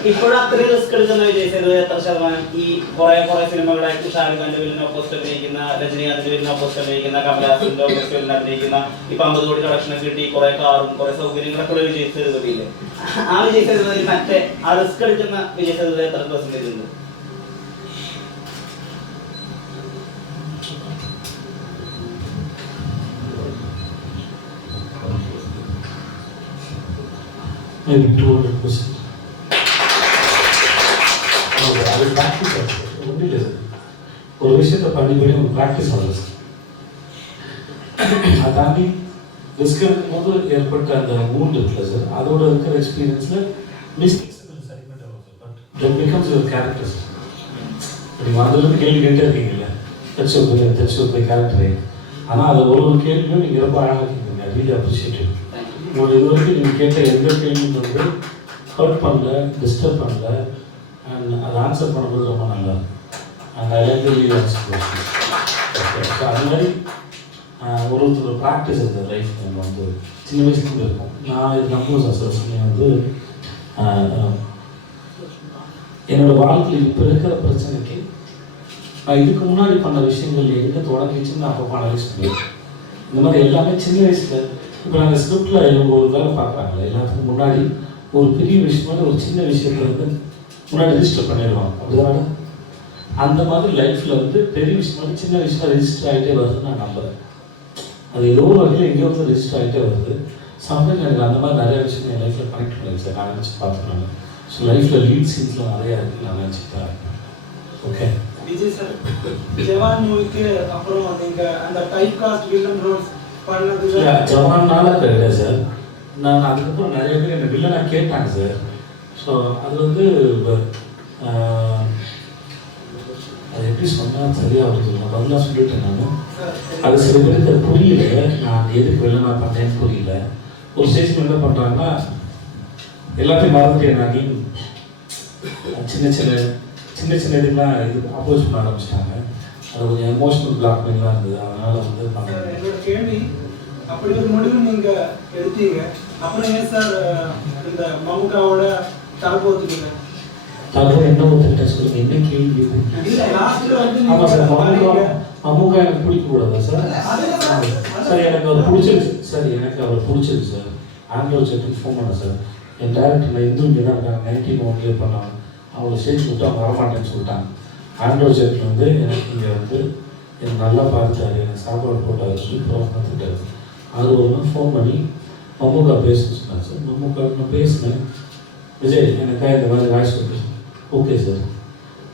ഇപ്പോഴും അത്രയും റിസ്ക് എടുക്കുന്ന വിജയ് സേതുപതി എത്ര ശതമാനം ഈ കുറെ സിനിമകളായിട്ട് ഷാരൂഖ് ഖാന്റെ വീടിന് ഓപ്പോസിറ്റ് അഭിനയിക്കുന്ന, രജനീകാന്തിന്റെ വീടിന് ഓപ്പോസിറ്റ് അഭിനയിക്കുന്ന, കമലഹാസന്റെ ഓപ്പോസിറ്റ് വീടിന് അഭിനയിക്കുന്ന, ഇപ്പൊ 50 കോടി കളക്ഷൻ കിട്ടി, കുറെ കാറും കുറെ സൗകര്യങ്ങളൊക്കെ ഉള്ള വിജയ് സേതുപതിയില്ലേ, ആ വിജയ് സേതുപതി മറ്റേ ആ റിസ്ക് എടുക്കുന്ന വിജയ് സേതുപതി എത്ര പെർസെന്റേജ് ഉണ്ട്? Maybe 200%. அது ப்ராக்டிஸ் ஆச்சு. ஒன்றும் இல்லை சார், ஒரு விஷயத்தை பண்ணி ஒரு ப்ராக்டிஸ் ஆகுது சார். அதை தாண்டி ரிஸ்க் எடுக்கும்போது ஏற்பட்ட அந்த ஊண்ட் இருக்குல்ல சார், அதோட இருக்கிற எக்ஸ்பீரியன்ஸில் மிஸ்டேக்ஸ் சரிப்பட்ட but that becomes your character sir. நீங்கள் அதுலேருந்து கேள்வி கேட்டே இருக்கீங்கல்ல, தட்ஸ் யுவர் கேரக்டரே. ஆனால் அது ஒரு கேள்வியும் நீங்கள் ரொம்ப அழகாக இருக்கீங்க. I really appreciate. உங்களோட இது வரைக்கும் நீங்கள் கேட்ட எந்த கேள்வியும் வந்து ஹர்ட் பண்ணல, டிஸ்டர்ப் பண்ணல, அண்ட் அதை ஆன்சர் பண்ணும்போது ரொம்ப நல்லா. And I like to leave answer questions. So அது மாதிரி ஒரு ப்ராக்டிஸ் இருக்குது லைஃப். நம்ம வந்து சின்ன வயசுலேருந்து இருக்கும். நான் இது நம்புவேன் சார். சில சமயம் வந்து என்னோடய வாழ்க்கையில் இப்போ இருக்கிற பிரச்சனைக்கு நான் இதுக்கு முன்னாடி பண்ண விஷயங்கள் எங்கே தொடங்கிச்சுன்னு நான் அப்போ அனலைஸ் பண்ணுவேன். இந்த மாதிரி எல்லாமே சின்ன வயசில் இப்போ நாங்கள் ஸ்கிரிப்டில் இவங்க ஒரு வேலை பார்க்குறாங்களே, எல்லாத்துக்கும் முன்னாடி ஒரு பெரிய விஷயமான ஒரு சின்ன விஷயத்தை வந்து முன்னாடி ரெஜிஸ்டர் பண்ணிடுவாங்க. அப்படிதானே? அந்த மாதிரி லைஃப்பில் வந்து பெரிய விஷயமான சின்ன விஷயமா ரெஜிஸ்டர் ஆகிட்டே வருதுன்னு நான் நம்புகிறேன். அது ஏதோ ஒரு வகையில் எங்கேயோ வந்து ரெஜிஸ்டர் ஆகிட்டே வருது. சம்டைம்ஸ் எனக்கு அந்த மாதிரி நிறைய விஷயம் என் லைஃப்பில் கனெக்ட் பண்ணிங்க சார். நான் நினச்சி பார்த்துருவேன். ஸோ லைஃப்பில் லீட் சீன்ஸில் நிறையா இருக்குது நான் நினச்சிட்டு இருக்கேன். ஓகே விஜய் சார், ஜவான் மூவிக்கு அப்புறம் நீங்கள் அந்த டைப் காஸ்ட் வில்லன் ரோல்ஸ் பண்ணது ஜவான்னால கிடையாது சார். நான் அதுக்கப்புறம் நிறைய பேர் என்னை வில்லனாக கேட்டாங்க சார். ஸோ அது வந்து அது எப்படி சொன்னால் சரியாக வருது, நான் பதிலாக சொல்லிட்டேன். நான் அது சில பேருக்கு அது புரியல, நான் எதுக்கு வில்லனாக பண்ணேன்னு புரியல. ஒரு ஸ்டேஜ் என்ன பண்ணுறாங்கன்னா எல்லாத்தையும் மறந்துட்டேன். நான் சின்ன சின்ன இதுக்கெலாம் இது அப்ரோச் பண்ண ஆரம்பிச்சிட்டாங்க. அது கொஞ்சம் எமோஷனல் பிளாக்மெயிலாக இருந்தது. அதனால் வந்து என்னோட கேள்வி, அப்படி ஒரு முடிவு நீங்கள் எடுத்தீங்க, அப்புறம் ஏன் சார் இந்த மம்முக்காவோட தரப்போத்துக்கீங்க? தரப்போ என்ன ஒருத்தர்கிட்ட சொல்லுங்க, என்ன கேள்வி? ஆமாம் சார், மம்முக்கா எனக்கு பிடிக்கக்கூடாதா சார்? சார் எனக்கு அவர் பிடிச்சிருக்கு சார். எனக்கு அவர் பிடிச்சிருக்கு சார். ஆண்ட்ராய்ட் செட்டுக்கு ஃபோன் பண்ணேன் சார். என் டேரக்டர் நான் இந்து இங்கே தான் இருக்காங்க, 19 பண்ணாங்க. அவங்கள ஸ்டேஜ் விட்டு அவங்க வரமாட்டேன்னு சொல்லிட்டாங்க. ஆண்ட்ராய்ட் செட்டில் வந்து எனக்கு இங்கே வந்து எனக்கு நல்லா பார்த்துட்டாரு, எனக்கு சாப்பாடு போட்டார், சூப்பராக பார்த்துட்டாரு. அது ஒரு நாள் ஃபோன் பண்ணி மம்முக்கா பேசணும்னு சொன்னார் சார். மம்முக்கா நான் பேசினேன், விஜய் எனக்காக இந்த மாதிரி வாய்ஸ் கொடுத்து ஓகே சார்.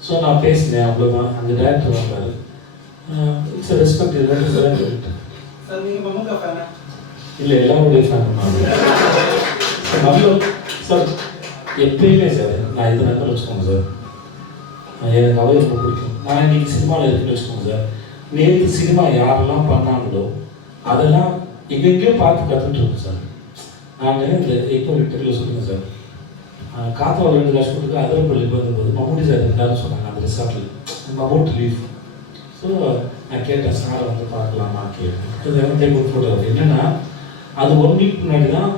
ஸோ நான் பேசினேன், அவ்வளோதான். அந்த டேரக்டர் வந்தார். இட்ஸ் ரெஸ்பெக்ட் இல்லை சார். நீங்கள் மம்முக்கா ஃபேனா? இல்லை, எல்லாருடைய ஃபேன் நல்ல சார். எப்பயுமே சார் நான் இது நல்லா வச்சுக்கோங்க சார், எனக்கு அவ்வளோ ரொம்ப பிடிக்கும். நான் இன்னைக்கு சினிமாவில் இருக்குன்னு வச்சுக்கோங்க சார். நேற்று சினிமா யாரெல்லாம் பண்ணாங்களோ அதெல்லாம் எங்கெங்கேயோ பார்த்து கற்றுட்டு இருக்கேன் சார். நான் இந்த இப்போ இன்டர்வியூவில் சொல்லுங்கள் சார், காத்தோட 2 கஷ்டத்துக்கு அதிரப்பள்ளி வந்தபோது மம்முடி சார் இருந்தாலும் சொன்னாங்க அந்த ரிசார்ட்டில் அபவுட் லீவ். ஸோ நான் கேட்டேன், சாரை வந்து பார்க்கலாமா கேட்டேன். டேக் ஒரு ஃபோட்டோ. என்னென்னா அது 1 வீக் முன்னாடி தான்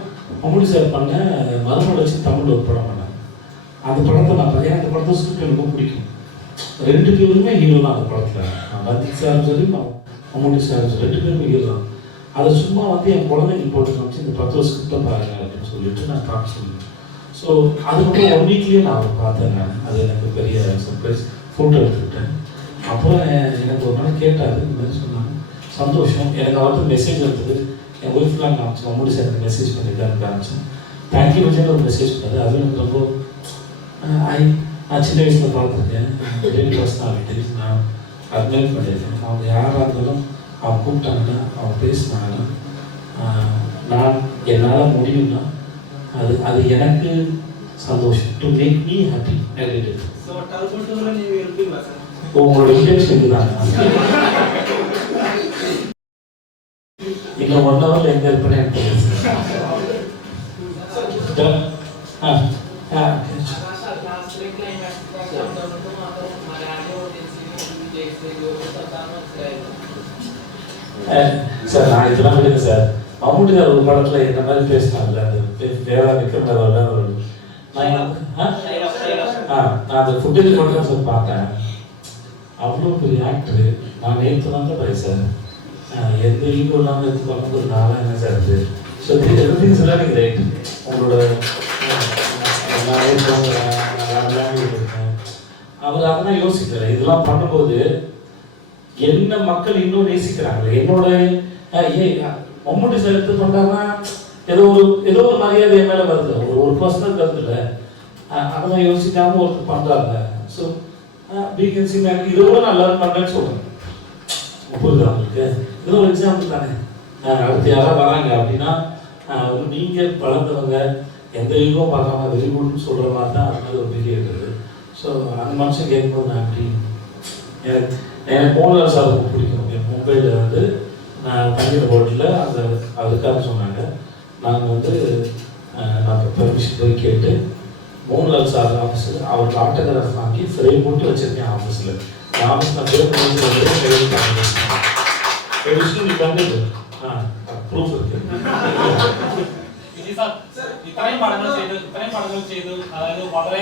மம்முடி சார் பண்ண மருமகளை வச்சு தமிழ் ஒரு படம் பண்ணேன். அந்த படத்தை நான் பார்த்தேன். அந்த படத்தை ஸ்கிரிப்ட் எனக்கு ரொம்ப பிடிக்கும். 2 பேருமே ஹீரோ தான் அந்த படத்தில். ரஞ்சித் சாரும் சரி, மம்முடி சாரும் சரி, 2 பேருமே ஹீரோ தான். அதை சும்மா வந்து என் குழந்தைங்க போட்டு காமிச்சு இந்த 10 ஸ்கிரிப்டை பாருங்க அப்படின்னு சொல்லிட்டு நான் பார்க்க சொல்லுவேன். ஸோ அதுக்கப்புறம் 1 வீக்லேயே நான் அவரை பார்த்தேன். நான் அது எனக்கு பெரிய சர்ப்ரைஸ். ஃபோட்டோ எடுத்துக்கிட்டேன். அப்புறம் எனக்கு ஒரு நாள் கேட்டார், இந்த மாதிரி சொன்னாங்க. சந்தோஷம். எனக்கு அவருக்கு மெசேஜ் வந்தது. என் ஒய்ஃப்லாம் காமிச்சு மம்முடி சார் எனக்கு மெசேஜ் பண்ணியிருக்கான்னு காமிச்சேன். தேங்க்யூ விஜயன் ஒரு மெசேஜ் பண்ணாரு. அது எனக்கு ரொம்ப நான் சின்ன வயசில் பார்த்துருக்கேன். டெய்லி பர்சனாலிட்டி நான் அட்மைர் பண்ணியிருக்கேன். அவங்க யாராக இருந்தாலும் அவங்க கூப்பிட்டாங்கன்னா அவங்க பேசினாங்கன்னா நான் என்னால் முடியும்னா அது எனக்கு சந்தோஷம். To make me happy. So டல்கோட்டில் நீங்கள் இருப்பீங்களா சார்? உங்களோட இன்டென்ஷன் இதுதான். இன்னும் 1 ஹவரில் எங்கே இருப்பேன்னு எனக்கு தெரியும். சார் நான் இதெல்லாம் விடுங்க சார். மம்முட்டி சார் ஒரு படத்தில் என்ன மாதிரி பேசினாங்கல்ல, அந்த வேதா விக்ரம் நான் அந்த ஃபுட்டேஜ் மட்டும் தான் சார் பார்த்தேன். அவ்வளோ பெரிய ஆக்டரு. நான் நேற்று வந்து பாரு சார் எந்த ஈகோ இல்லாமல் எடுத்து பண்ணும்போது நாளாக என்ன சார் இது. So everything is learning right. உங்களோட அவர் அதெல்லாம் யோசிக்கிறேன். இதெல்லாம் பண்ணும்போது என்ன மக்கள் இன்னும் நேசிக்கிறாங்களே. என்னோட மம்முட்டி சார் எடுத்து பண்ணாங்கன்னா ஏதோ ஒரு மரியாதை என் மேலே வருது. ஒரு பர்சனல் கருத்துல அதெல்லாம் யோசிக்காம ஒருத்தர் பண்ணுறாங்க. ஸோ பிகன்சி மேக் இதை கூட நான் லேர்ன் பண்ணுறேன்னு சொல்கிறேன். புரியுது அவங்களுக்கு? இது ஒரு எக்ஸாம்பிள் தானே. அடுத்து யாராவது வராங்க அப்படின்னா நீங்கள் வளர்ந்தவங்க எந்த ஈகோ பார்க்காம வெரி குட்னு சொல்கிற மாதிரி தான் அது மாதிரி ஒரு பெரிய இருக்குது. ஸோ அந்த மனுஷன் கேட்கும்போது நான் அப்படி எனக்கு மோகன்லால் சார் ரொம்ப பிடிக்கும். மும்பையில் வந்து நான் தங்கிற ஹோட்டலில் அதுக்காக சொன்னாங்க. நாங்கள் வந்து நான் பெர்மிஷன் போய் கேட்டு மோகன்லால் சார் ஆஃபீஸில் அவருக்கு ஆட்டோகிராஃப் வாங்கி ஃப்ரேம் போட்டு வச்சுருக்கேன் ஆஃபீஸில். ஆஃபீஸ் நான் பேர் நீ பண்ணிட்டு ப்ரூஃப் இருக்கு. ഇത്രയും പഠനങ്ങൾ ചെയ്തു അതായത് വളരെ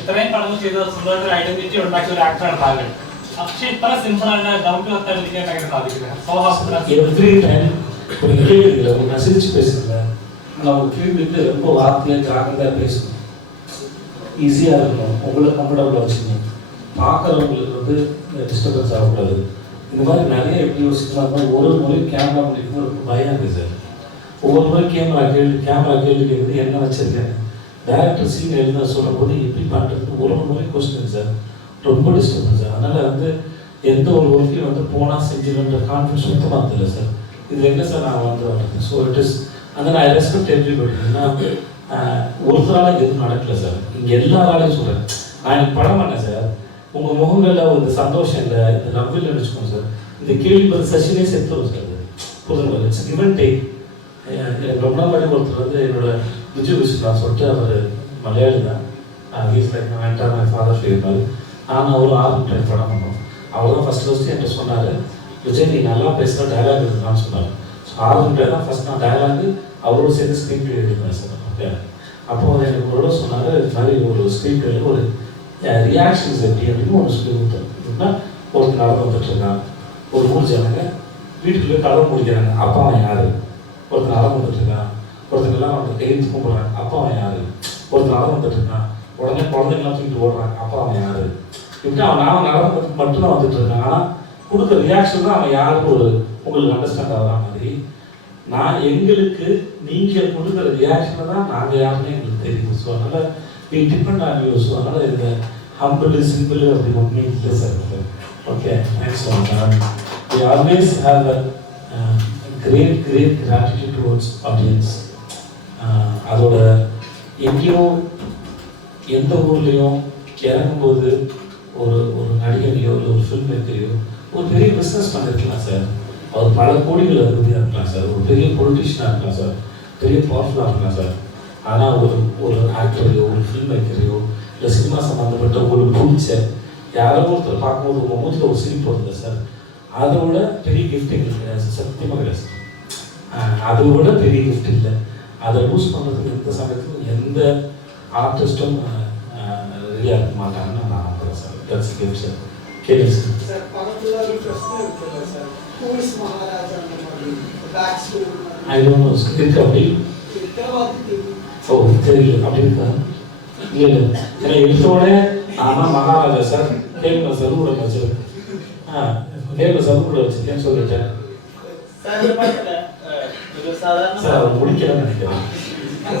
ഇത്രയും പഠനങ്ങൾ ചെയ്ത് സ്വന്തമായിട്ട് ഒരു ഐഡന്റിറ്റി ഉണ്ടാക്കിയ ഒരു ആക്ടറാണ് താങ്കൾ. പക്ഷെ ഇത്ര സിമ്പിൾ ആയിട്ട് ഡൗൺ ടു എർത്ത് ആയിരിക്കാൻ എങ്ങനെ സാധിക്കുന്നത്? ஒரு கேள்வியில் ஒரு நான் சிரிச்சு பேசுகிறேன். ஆனால் ஒரு கேள்விக்கு ரொம்ப வார்த்தையாக ஜாக்கிரதையாக பேசணும். ஈஸியாக இருக்கணும். உங்களை கம்ஃபர்டபுளாக வச்சுக்கணும். பார்க்குறவங்களுக்கு வந்து டிஸ்டர்பன்ஸ் ஆகக்கூடாது. இந்த மாதிரி நிறைய எப்படி யோசிக்கலாம். ஒரு முறை கேமரா முடிக்கும் ரொம்ப பயம் இருக்குது சார். ஒவ்வொரு முறை கேமரா கேள்வி கேட்குறது என்ன வச்சுருக்கேன். டேரக்டர் சீன் எழுத சொல்லும்போது எப்படி பண்ணுறது ஒரு முறை கொஸ்டின் சார். ரொம்ப டிஸ்டர்பன்ஸ் சார். அதனால் வந்து எந்த ஒரு ஒர்க்கையும் வந்து போனால் செஞ்சிடன்ற கான்ஃபிடன்ஸ் சுத்தமாக இல்லை சார். இது என்ன சார் நான் வந்து வர்றது. ஸோ இட் இஸ் அந்த நான் ரெஸ்பெக்ட் எவ்ரிபடி. ஏன்னா ஒருத்தரால் எதுவும் நடக்கல சார். இங்கே எல்லாராலையும் சொல்கிறேன். நான் எனக்கு படம் பண்ணேன் சார். உங்கள் முகங்களில் ஒரு சந்தோஷம் இல்லை, இந்த லவ் இல்லைன்னு வச்சுக்கோங்க சார். இந்த கேள்வி பதில் சச்சினே செத்துரும் சார். புரிஞ்சுங்க. It's give and take. எனக்கு ரொம்ப நாள் மாதிரி ஒருத்தர் வந்து என்னோட விஜய் விஸ்வநாத் சொல்லிட்டு அவர் மலையாளி தான். ஹீஸ் லைக் வேண்டாம் மை ஃபாதர் இருந்தார். நான் ஒரு ட்ரை படம் பண்ணோம். அவர் தான் ஃபஸ்ட்டு என்கிட்ட சொன்னார், விஜய் நீ நல்லா பேசுகிற டைலாக் இருக்குன்னு சொன்னார். ஸோ ட்ரை தான் ஃபஸ்ட் நான் டைலாக் அவரோட சேர்ந்து ஸ்க்ரீன் பிளே எழுதுனேன் சார். ஓகே. அப்போது எனக்கு ஒரு சொன்னார், இது மாதிரி ஒரு ஸ்க்ரீன் பிளேயில் ஒரு ரியாக்ஷன்ஸ் எப்படி அப்படின்னு ஒரு சொல்லி கொடுத்தாரு. எப்படின்னா ஒருத்தர் நடந்து வந்துட்டுருக்கான். ஒரு ஊர் ஜனங்க வீட்டுக்குள்ளே கதை முடிக்கிறாங்க. அப்பா அவன் யார்? ஒருத்தர் நடந்து வந்துட்டுருக்கான். ஒருத்தங்கெல்லாம் அவன் கையெழுத்து கும்பிட்றாங்க. அப்பா அவன் யார்? ஒருத்தர் நடந்து வந்துட்டுருக்கான். உடனே குழந்தைங்களாம் தூக்கிட்டு ஓடுறாங்க. அப்பா அவன் யார்? இப்படி அவன் நடந்து மட்டும்தான் வந்துட்டுருக்கான். ஆனால் கொடுக்குற ரியாக்ஷன் தான் அவன் யாருக்கு ஒரு உங்களுக்கு அண்டர்ஸ்டாண்ட் ஆகிற மாதிரி. நான் எங்களுக்கு நீங்கள் கொடுக்குற ரியாக்ஷனை தான் நாங்கள் யாருன்னு எங்களுக்கு தெரியுது. ஸோ அதனால் we depend on you. So அதனால் இந்த humble simple அப்படி ஒன்றுமே இல்லை sir. Okay, thanks so much. We always have a great gratitude towards audience. அதோட எங்கேயோ எந்த ஊர்லேயும் இறங்கும்போது ஒரு நடிகனையோ இல்லை ஒரு ஃபில்ம் மேக்கரையோ ஒரு பெரிய பிஸ்னஸ் பண்ணிருக்கலாம் சார். அவர் பல கோடிகள் அதிபதியாக இருக்கலாம் சார். ஒரு பெரிய பொலிட்டிஷியனாக இருக்கலாம் சார். பெரிய பவர்ஃபுல்லாக இருக்கலாம் சார். ஆனால் ஒரு ஆக்டரையோ ஒரு ஃபில்ம் மேக்கரையோ இல்லை சினிமா சம்மந்தப்பட்ட ஒரு ப்ரொடியூசர் யாரோ ஒருத்தர் பார்க்கும்போது உங்கள் மூச்சில் ஒரு சிரிப்பு வருது சார். அதை விட பெரிய கிஃப்ட் எங்களுக்கு கிடையாது. சத்தியமாக கிடையாது சார். அதை விட பெரிய கிஃப்ட் இல்லை. அதை லூஸ் பண்ணுறதுக்கு எந்த சமயத்துக்கும் எந்த ஆர்டிஸ்ட்டும் ரெடியாக இருக்க மாட்டாங்கன்னு நான் நம்புகிறேன் சார். That's gift sir. கேளுங்க சார். சார் படத்துல ஒரு பிரச்சனை இருக்குல்ல சார், ஹூ இஸ் மகாராஜா அந்த மாதிரி back story I don't know இருக்கு அப்படி. ஓ தெரியல அப்படி இருக்கா? இல்லை ஏன்னா எடுத்தோட ஆனால் மகாராஜா சார் கேள்வி சருகுட வச்சு கேள்வி சருகுட வச்சுருக்கேன்னு சொல்லிட்டேன் சார். இந்த படத்துல ஒரு சாதாரண சார் அவர் முடிக்கலன்னு நினைக்கிறேன்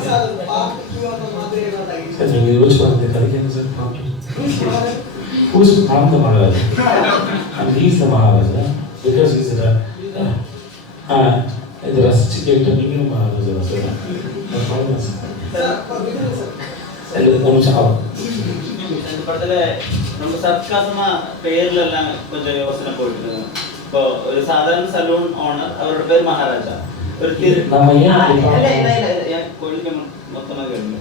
சார். பார்ட் 2 அந்த மாதிரி ஏதாவது ஐடியா சார். நீங்கள் யோசிச்சு பாருங்க கதைக்கு சார் பார்த்து who's I'm the Maharaja and he's the Maharaja because he's the இது ரசிச்சு கேட்ட நீங்களும் மகாராஜா சார். இந்த படத்துல நம்ம சர்க்காசமா பேர்ல எல்லாம் கொஞ்சம் யோசனை போயிட்டு. இப்போ ஒரு சாதாரண சலூன் ஓனர் அவரோட பேர் மகாராஜா. ஒரு கோயிலுக்கு மொத்தமா கேளுங்க.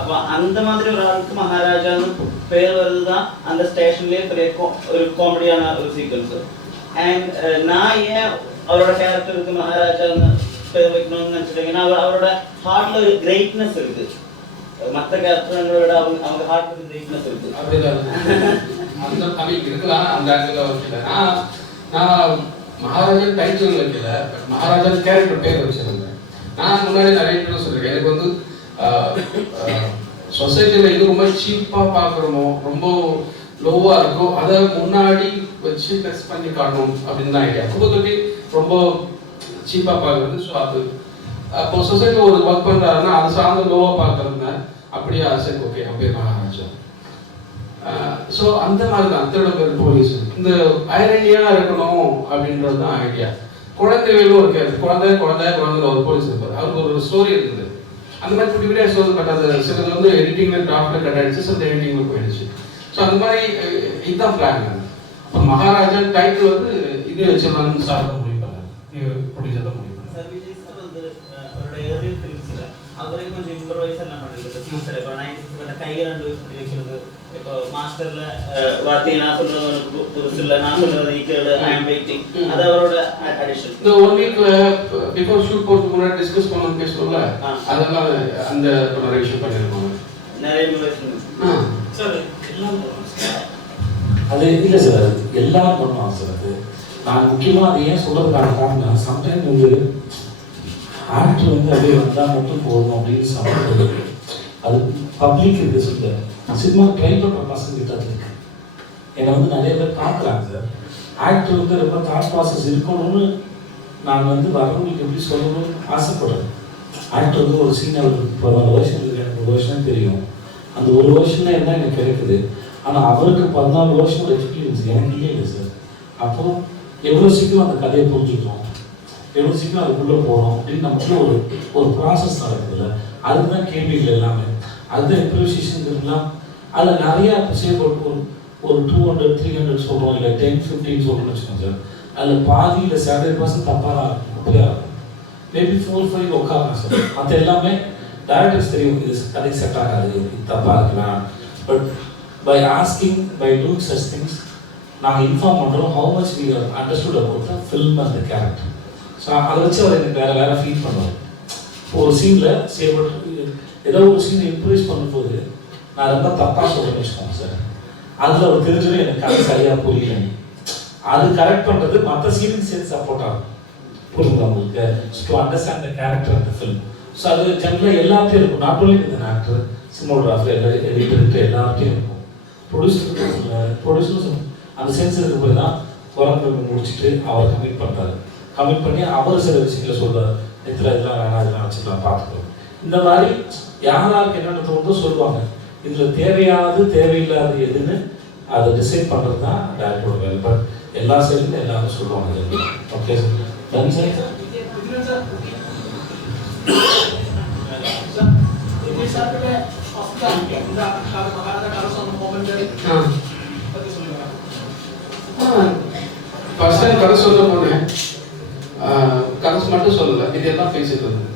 அப்ப அந்த மாதிரி ஒரு ஆளுக்கு மகாராஜான்னு பேர் வருதுதான் அந்த ஸ்டேஷன்லயே பெரிய ஒரு காமெடியான ஒரு சீக்வன்ஸ். அண்ட் நான் ஏன் அவரோட கேரக்டருக்கு மகாராஜான்னு பேர் வைக்கணும்னு நினைச்சிட்டீங்கன்னா அவரோட ஹார்ட்ல ஒரு கிரேட்னஸ் இருக்கு. மற்ற கேரக்டர்களோட அவங்க ஹார்ட்ல கிரேட்னஸ் இருக்கு. அப்படிதான் அந்த அப்படி இருக்கலாம். அந்த ஆங்கிள் வைக்கல. நான் மகாராஜன் டைட்டில் வைக்கல, மகாராஜன் கேரக்டர் பேர் வச்சிருந்தேன். நான் முன்னாடி நிறைய பேர் சொல்லியிருக்கேன். எனக்கு வந்து சொசைட்டியில் இது ரொம்ப சீப்பாக பார்க்குறோமோ ரொம்ப லோவாக இருக்கோ அதை முன்னாடி வச்சு ப்ரெஸ் பண்ணி காட்டணும் அப்படின்னு தான் ஐடியா. குடும்பத்துக்கு ரொம்ப சீப்பாக பார்க்குறது. ஸோ அது அப்போ சொசைட்டியில் ஒரு ஒர்க் பண்ணுறாருன்னா அது சார்ந்த லோவாக பார்க்குறதுனா அப்படியே சரி ஓகே அப்படியே மகாராஜா. ஸோ அந்த மாதிரி தான் திருட பேர் போலீஸ் இந்த ஐரனியாக இருக்கணும் அப்படின்றது தான் ஐடியா. குழந்தைகளும் ஒரு கேரக்டர் குழந்தை ஒரு போலீஸ் இருப்பார். அவருக்கு ஒரு ஸ்டோரி இருக்குது. அந்த மாதிரி குட்டி குட்டியாக ஸ்டோரி பட் அது சிலது வந்து எடிட்டிங்கில் டிராஃப்டில் கட் ஆகிடுச்சு, சில எடிட்டிங்கில் போயிடுச்சு. ஸோ அந்த மாதிரி இதுதான் பிளான். இப்போ மகாராஜா டைட்டில் வந்து இது வச்சிடலாம்னு ஸ்டார்ட் பண்ண முடிவு பண்ணார். ப்ரொடியூசர் தான் முடிவு பண்ணார். விஜய் சார் வந்து அவரோட ஏர்லியர் ஃபிலிம்ஸில் அவரே கொஞ்சம் இம்ப்ரவைஸ் எல்லாம் பண்ணிருக்கு. ஃபியூச்சர் இப்போ 90s கையை ரெண்டு வயசு வைக்கிறது. இப்போ மாஸ்டர்ல வார்த்தை நான் சொல்றது புதுசு இல்லை, நான் சொல்றது ஈக்குவல், ஐ அம் வெயிட்டிங், அது அவரோட அடிஷன். இந்த 1 வீக்ல பிஃபோர் ஷூட் போறதுக்கு முன்னாடி டிஸ்கஸ் பண்ணணும் பேசணும்ல, அதெல்லாம் அந்த நரேஷன் பண்ணிருக்கோம். நிறைய இன்வெஸ்ட்மென்ட் சார் எல்லாம் அது இல்லை சார், எல்லாம் பண்ணுவாங்க சார். அது நான் முக்கியமாக அது ஏன் சொல்றதுக்கான காரணம், சம்டைம் வந்து ஆக்டர் வந்து அப்படியே வந்தால் மட்டும் போகணும் அப்படின்னு சாப்பிடுறது அது பப்ளிக் இருக்கு சொல்ல சினிமா ட்ரை பண்ணுற பசங்க கிட்ட அது இருக்கு. என்னை வந்து நிறைய பேர் பார்க்குறாங்க சார். ஆக்டர் வந்து ரொம்ப தாட் ப்ராசஸ் இருக்கணும்னு நான் வந்து வரவங்களுக்கு எப்படி சொல்லணும்னு ஆசைப்படுறேன். ஆக்டர் வந்து ஒரு சீன் அவருக்கு 14 வருஷம் இருக்குது, எனக்கு 1 வருஷம் தெரியும். அந்த 1 வருஷம் என்ன எனக்கு கிடைக்குது. ஆனால் அவருக்கு 14 வருஷம் எக்ஸ்பீரியன்ஸ் எனக்கு இல்லை சார். அப்போது எவ்வளோ சீக்கிரம் அந்த கதையை புரிஞ்சுக்கிறோம், எவ்வளோ சீக்கிரம் அதுக்குள்ளே போகிறோம் அப்படின்னு நமக்கு ஒரு ப்ராசஸ் நடக்குதுல்ல. அதுதான் கேள்விகள் எல்லாமே. அதுதான் இம்ப்ரூவைசேஷன்லாம் அதில் நிறையா செய்யப்பட்டு ஒரு 200 300 சொல்கிறோம், இல்லை 10 15 சொல்கிறோம்னு வச்சுக்கோங்க சார். அதில் பாதி இல்லை 70% தப்பாக இருக்கும், அப்படியே இருக்கும். மேபி 4 5 உட்காரலாம் சார். மற்ற எல்லாமே டைரக்டர்ஸ் தெரியும், இது கதைக்கு செட் ஆகாது, இது தப்பாக இருக்கலாம். But by asking, by doing such things நாங்கள் இன்ஃபார்ம் பண்ணுறோம் how much we have understood about the film and the character. So அதை வச்சு அவர் எனக்கு வேறு ஃபீல் பண்ணுவார். ஒரு சீனில் செய்யப்பட்டு ஏதோ ஒரு சீனை இம்ப்ரூவைஸ் பண்ணும்போது நான் ரொம்ப தப்பாக சொல்கிறேன்னு வச்சுக்கோங்க சார். அதில் அவர் தெரிஞ்சது எனக்கு கதை சரியாக புரியல. அது கரெக்ட் பண்ணுறது மற்ற சீனுக்கு சேர்த்து சப்போர்ட் ஆகும். புரியுது உங்களுக்கு? To understand the character of the film. So அது ஜென்ரலாக எல்லாத்தையும் இருக்கும். Not only with actor, cinematographer, editor எல்லாத்தையும் இருக்கும். ப்ரொடியூசர்ஸ் அந்த சென்ஸ் இருக்க போய் தான் குரங்கு முடிச்சுட்டு அவர் கமிட் பண்ணுறாரு. கமிட் பண்ணி அவர் சில விஷயங்களை சொல்கிறார், இதெல்லாம் வேணாம், இதெல்லாம் வச்சுக்கலாம், பார்த்துக்கலாம். இந்த மாதிரி யாராருக்கு என்னென்ன தோணுதோ சொல்லுவாங்க. இதில் தேவையானது தேவையில்லாது எதுன்னு அதை டிசைட் பண்ணுறது தான் டேரக்டரோட வேலை. பட் எல்லா சைடுமே எல்லாரும் சொல்லுவாங்க. Okay sir, ton sir. First time கதை சொல்ல போனேன். கதை மட்டும் சொல்லலை, இதெல்லாம் பேசிட்டு இருந்தேன்.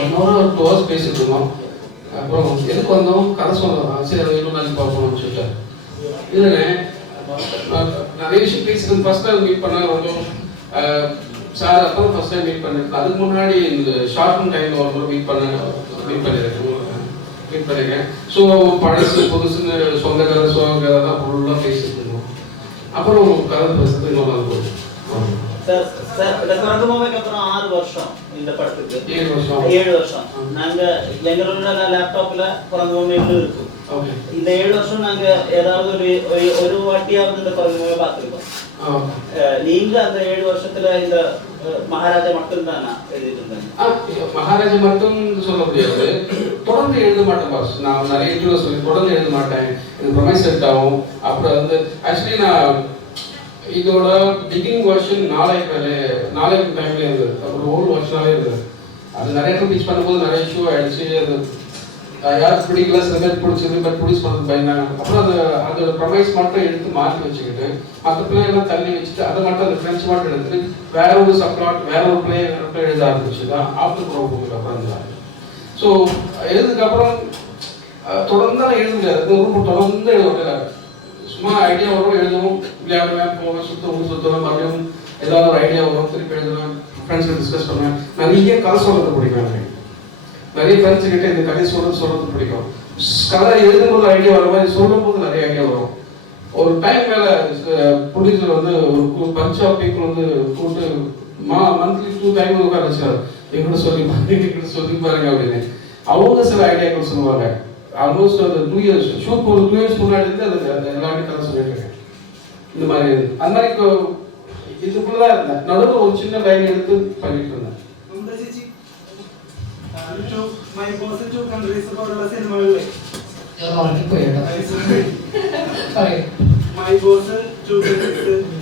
1 hour or 2 hours பேசிட்டு இருக்கோம். அப்புறம் எதுக்கு வந்தோம், கதை சொல்லலாம், சரி அதை இன்னும் நாளைக்கு பார்ப்போம்னு சொல்லிட்டேன். இல்லைண்ணே நிறைய விஷயம் பேசிட்டு ஃபர்ஸ்ட் டைம் மீட் பண்ண வந்தோம் சார். அப்புறம் ஃபர்ஸ்ட் டைம் மீட் பண்ணிருக்கேன். அதுக்கு முன்னாடி இந்த ஷார்ட் டைமில் ஒரு முறை மீட் பண்ணியிருக்கேன். ஸோ பழசு புதுசுன்னு சொந்த கதை தான் ஃபுல்லாக பேசிட்டு இருந்தோம். அப்புறம் கதை பேசுறது இன்னொரு நாள் போகும். சார் சார் குரங்குமாமைக்கு அப்புறம் 6 வருஷம் இந்த படத்துக்கு 7 வருஷம் நாங்க எங்களோட லேப்டாப்ல குரங்குமாமை இருக்கு. இந்த 7 வருஷம் நாங்க ஏதாவது ஒரு வாட்டியாவது இந்த குரங்குமாமை பார்த்துருக்கோம். நீங்க அந்த 7 வருஷத்துல இந்த மகாராஜா மட்டும் தானா எழுதிட்டு இருந்தாங்க? மகாராஜா மட்டும் சொல்ல முடியாது, தொடர்ந்து எழுத மாட்டேன் பாஸ். நான் நிறைய இன்டர்வியூ சொல்லி தொடர்ந்து எழுத மாட்டேன், இது ப்ரொமைஸ் செட் ஆகும். அப்புறம் வந்து ஆக்சுவலி நான் இதோட பிகினிங் வெர்ஷன் நாளைக்கு டைம்ல இருந்தது, அப்புறம் ஓல்டு வெர்ஷனாவே இருந்தது. அது நிறைய பேர் பிச் பண்ணும்போது நிறைய இஷ்யூ ஆயிடுச்சு. அது யாருக்கு பிடிக்கல, சில பேர் பிடிச்சது, பட் ப்ரொடியூஸ் பண்ணது பயந்தாங்க. அப்புறம் அதோட ப்ரொமைஸ் மட்டும் எடுத்து மாற்றி வச்சுக்கிட்டு மற்ற பிள்ளை எல்லாம் தள்ளி வச்சுட்டு அதை மட்டும் அந்த ஃப்ரெண்ட்ஸ் மட்டும் எடுத்துட்டு வேற ஒரு சப்ளாட் வேற ஒரு பிளே எழுத ஆரம்பிச்சு தான் ஆஃப்டர் ப்ரோக்ராமுக்கு அப்புறம் தான். ஸோ எழுதுக்கப்புறம் தொடர்ந்து நான் எழுத முடியாது, தொடர்ந்து எழுத முடியாது. சும்மா ஐடியா வரும், எழுதுவோம், விளையாடுவேன், போவேன், சுற்றுவேன், மறுபடியும் ஏதாவது ஒரு ஐடியா வரும், திருப்பி எழுதுவேன், ஃப்ரெண்ட்ஸை டிஸ்கஸ் பண்ணுவேன். நிறைய கதை சொல்றது பிடிக்கும் எனக்கு, நிறைய ஃப்ரெண்ட்ஸ் கிட்ட இந்த கதை சொல்றது பிடிக்கும். கதை எழுதும்போது ஐடியா வர மாதிரி சொல்லும் போது நிறைய ஐடியா வரும். ஒரு டைம் மேல ப்ரொடியூசர் வந்து ஒரு பஞ்ச் ஆஃப் பீப்புள் வந்து கூப்பிட்டு மந்த்லி 2 டைம் உட்கார வச்சாரு, எங்கிட்ட சொல்லி பாருங்க அப்படின்னு. அவங்க சில ஐடியாக்கள் சொல்லுவாங்க. ஆல்மோஸ்ட் அந்த 2 இயர்ஸ் ஷூட் ஒரு 2 இயர்ஸ் முன்னாடி இருந்து அது எல்லாமே கதை சொல்லிட்டு இருக்கேன். இந்த மாதிரி அந்த மாதிரி இதுக்குள்ளதான் இருந்தேன். நடுவில் ஒரு சின்ன லைன் எடுத்து பண்ணிட்டு இருந்தேன். My positive countries പോലുള്ള സിനിമകളിലെ My Boss 2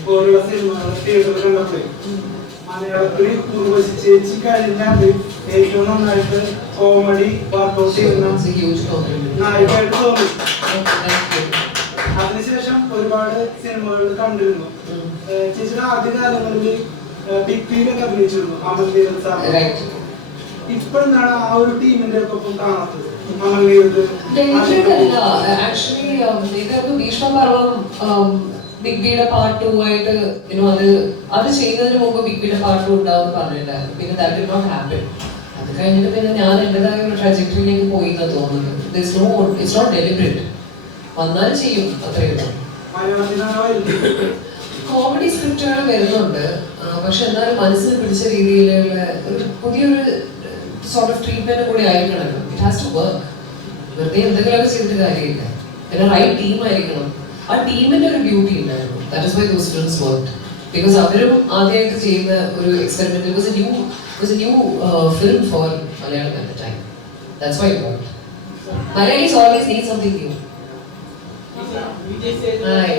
പോലുള്ള സിനിമകൾ തിയേറ്ററിൽ കണ്ടപ്പോഴേ മലയാളത്തിൽ ഉർവശി ചേച്ചി കഴിഞ്ഞാൽ ഏറ്റവും നന്നായിട്ട് കോമഡി വർക്കൗട്ട് ചെയ്യുന്ന നായികയായിട്ട് തോന്നി. അതിനുശേഷം ഒരുപാട് സിനിമകൾ കണ്ടിരുന്നു. ചേച്ചിയുടെ ആദ്യകാലങ്ങളിൽ ബിഗ് ബിയിലൊക്കെ അഭിനയിച്ചിരുന്നു അമൽനീരൻ സാർ. ഇപ്പോഴാണ് ആ ഒരു ടീമിന്റെ ഒപ്പം കാണാത്തത്. ആക്ച്വലി ഭീഷ്മപർവം ബിഗ് ബിയുടെ പാർട്ട് 2 ആയിട്ട് അത് ചെയ്യുന്നതിന് മുമ്പ് ബിഗ് ബിയുടെ പാർട്ട് 2 ഉണ്ടാവും പറഞ്ഞിട്ടുണ്ടായിരുന്നു. പിന്നെ ദാറ്റ് ഡിഡ് നോട്ട് ഹാപ്പൻ. അത് കഴിഞ്ഞിട്ട് പിന്നെ ഞാൻ എന്റേതായ ഒരു ട്രാജക്ടറിയിലേക്ക് പോയി എന്ന് തോന്നുന്നു. ഇറ്റ്സ് നോട്ട് ഡെലിബറേറ്റ്, വന്നാൽ ചെയ്യും, അത്രയുള്ളൂ. കോമഡി സ്ക്രിപ്റ്റുകൾ വരുന്നുണ്ട്, പക്ഷെ എന്നാലും മനസ്സിൽ പിടിച്ച രീതിയിലുള്ള ഒരു പുതിയൊരു സോർട്ട് ഓഫ് ട്രീറ്റ്മെന്റ് കൂടി ആയിരിക്കണം. It has to work. വെറുതെ എന്തെങ്കിലുമൊക്കെ ചെയ്തിട്ട് കാര്യമില്ല. പിന്നെ റൈറ്റ് ടീം ആയിരിക്കണം. ആ ടീമിന്റെ ഒരു ബ്യൂട്ടി ഉണ്ടായിരുന്നു. That is why those films worked. Because അവരും ആദ്യമായിട്ട് ചെയ്യുന്ന ഒരു experiment. It was a new film for Malayalam at the time. That's why it worked. Malayalis always need something new. Hi.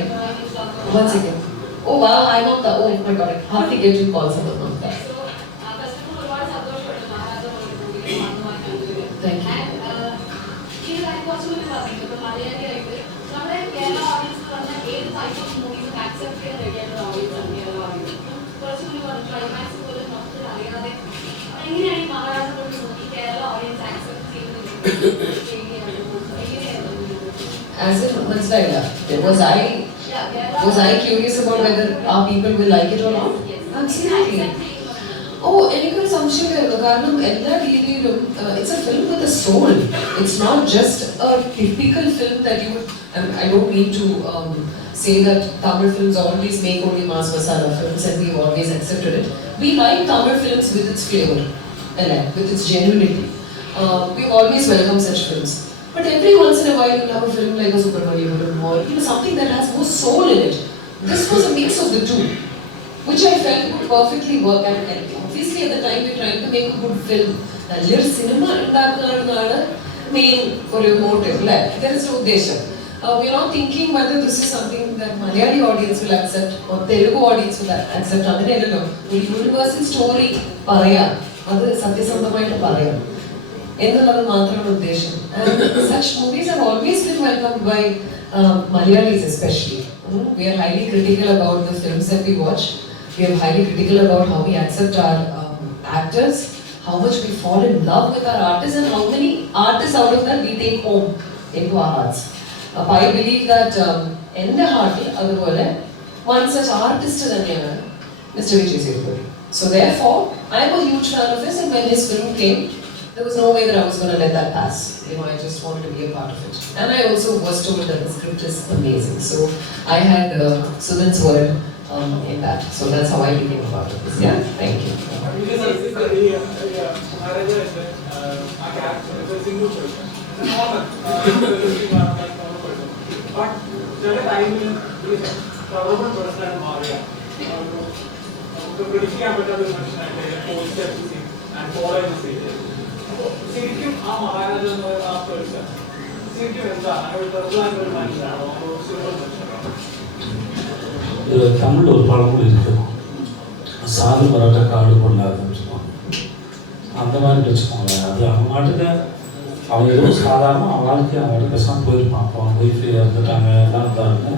One second. Oh wow, I'm on the. Oh my god, I hardly get to call someone on that. Thank you. As in, was I curious about whether our people will like it or not? Absolutely. Oh, എനിക്കൊരു സംശയമായിരുന്നു. കാരണം എല്ലാ രീതിയിലും it's a film with a soul. It's not just a typical film that you would. I don't mean to say that Tamil films always make only mass masala films and we've always accepted it. We like Tamil films with its flavor, with its genuinity. We've always welcomed such films. But every once in a while you'll have a film like a Subramaniam or something that has more soul in it. This was a mix of the two, which I felt would perfectly work. And obviously at the time we're trying to make a good film. Nallor cinema undaakkananu main oru motive. There is no uddesham. We're not thinking whether this is something that Malayali audience will accept or Telugu audience will accept. Anganeyallo. Oru universal story paraya. Adu satyasandhamayitte paraya. എന്നുള്ളത് മാത്രമാണ് ഉദ്ദേശം. Such movies have always been welcomed by Malayalis especially. We are highly critical about the films that we watch. We are highly critical about how we accept our actors, how much we fall in love with our artists, and how many artists out of that we take home into our hearts. I believe that എൻ്റെ ഹാർട്ടിൽ അതുപോലെ one such artist തന്നെയാണ് Mr. Vijay Sethupathi. So therefore, I am a huge fan of his, and when his film came, there was no way that I was going to let that pass. You know, I just wanted to be a part of it. And I also was told that the script is amazing. So I had Sudhan's word in that. So that's how I became a part of this. Yeah, thank you. But ചില ടൈമിൽ പ്രവർത്തന പ്രശ്നം മാറിയ നമുക്ക് പ്രതീക്ഷിക്കാൻ പറ്റാത്ത ഒരു മനുഷ്യനായിട്ട് ഫോളോ ചെയ്ത് അപ്പോൾ ശരിക്കും ആ മഹാരാജ എന്ന് പറയുന്ന ആ പേഴ്സൺ ശരിക്കും എന്താണ് ഒരു പ്രധാന ഒരു മനുഷ്യനാണോ ഒരു സിമ്പിൾ മനുഷ്യനാണോ? தமிழில் ஒரு பழமொழி இருக்கு, சாது மராட்ட காடு கொண்டாதுன்னு சொல்லுவாங்க. அந்த மாதிரி வச்சுக்கோங்களேன். அது அவங்க மாட்டுக்கு அவன் ஏதோ சாதாரண அவன் வாழ்க்கை அவன் வாட்டி பேசாமல் போயிருப்பான். அப்போ அவன் ஒய்ஃப் இறந்துட்டாங்க எல்லாம் இருந்தாங்க.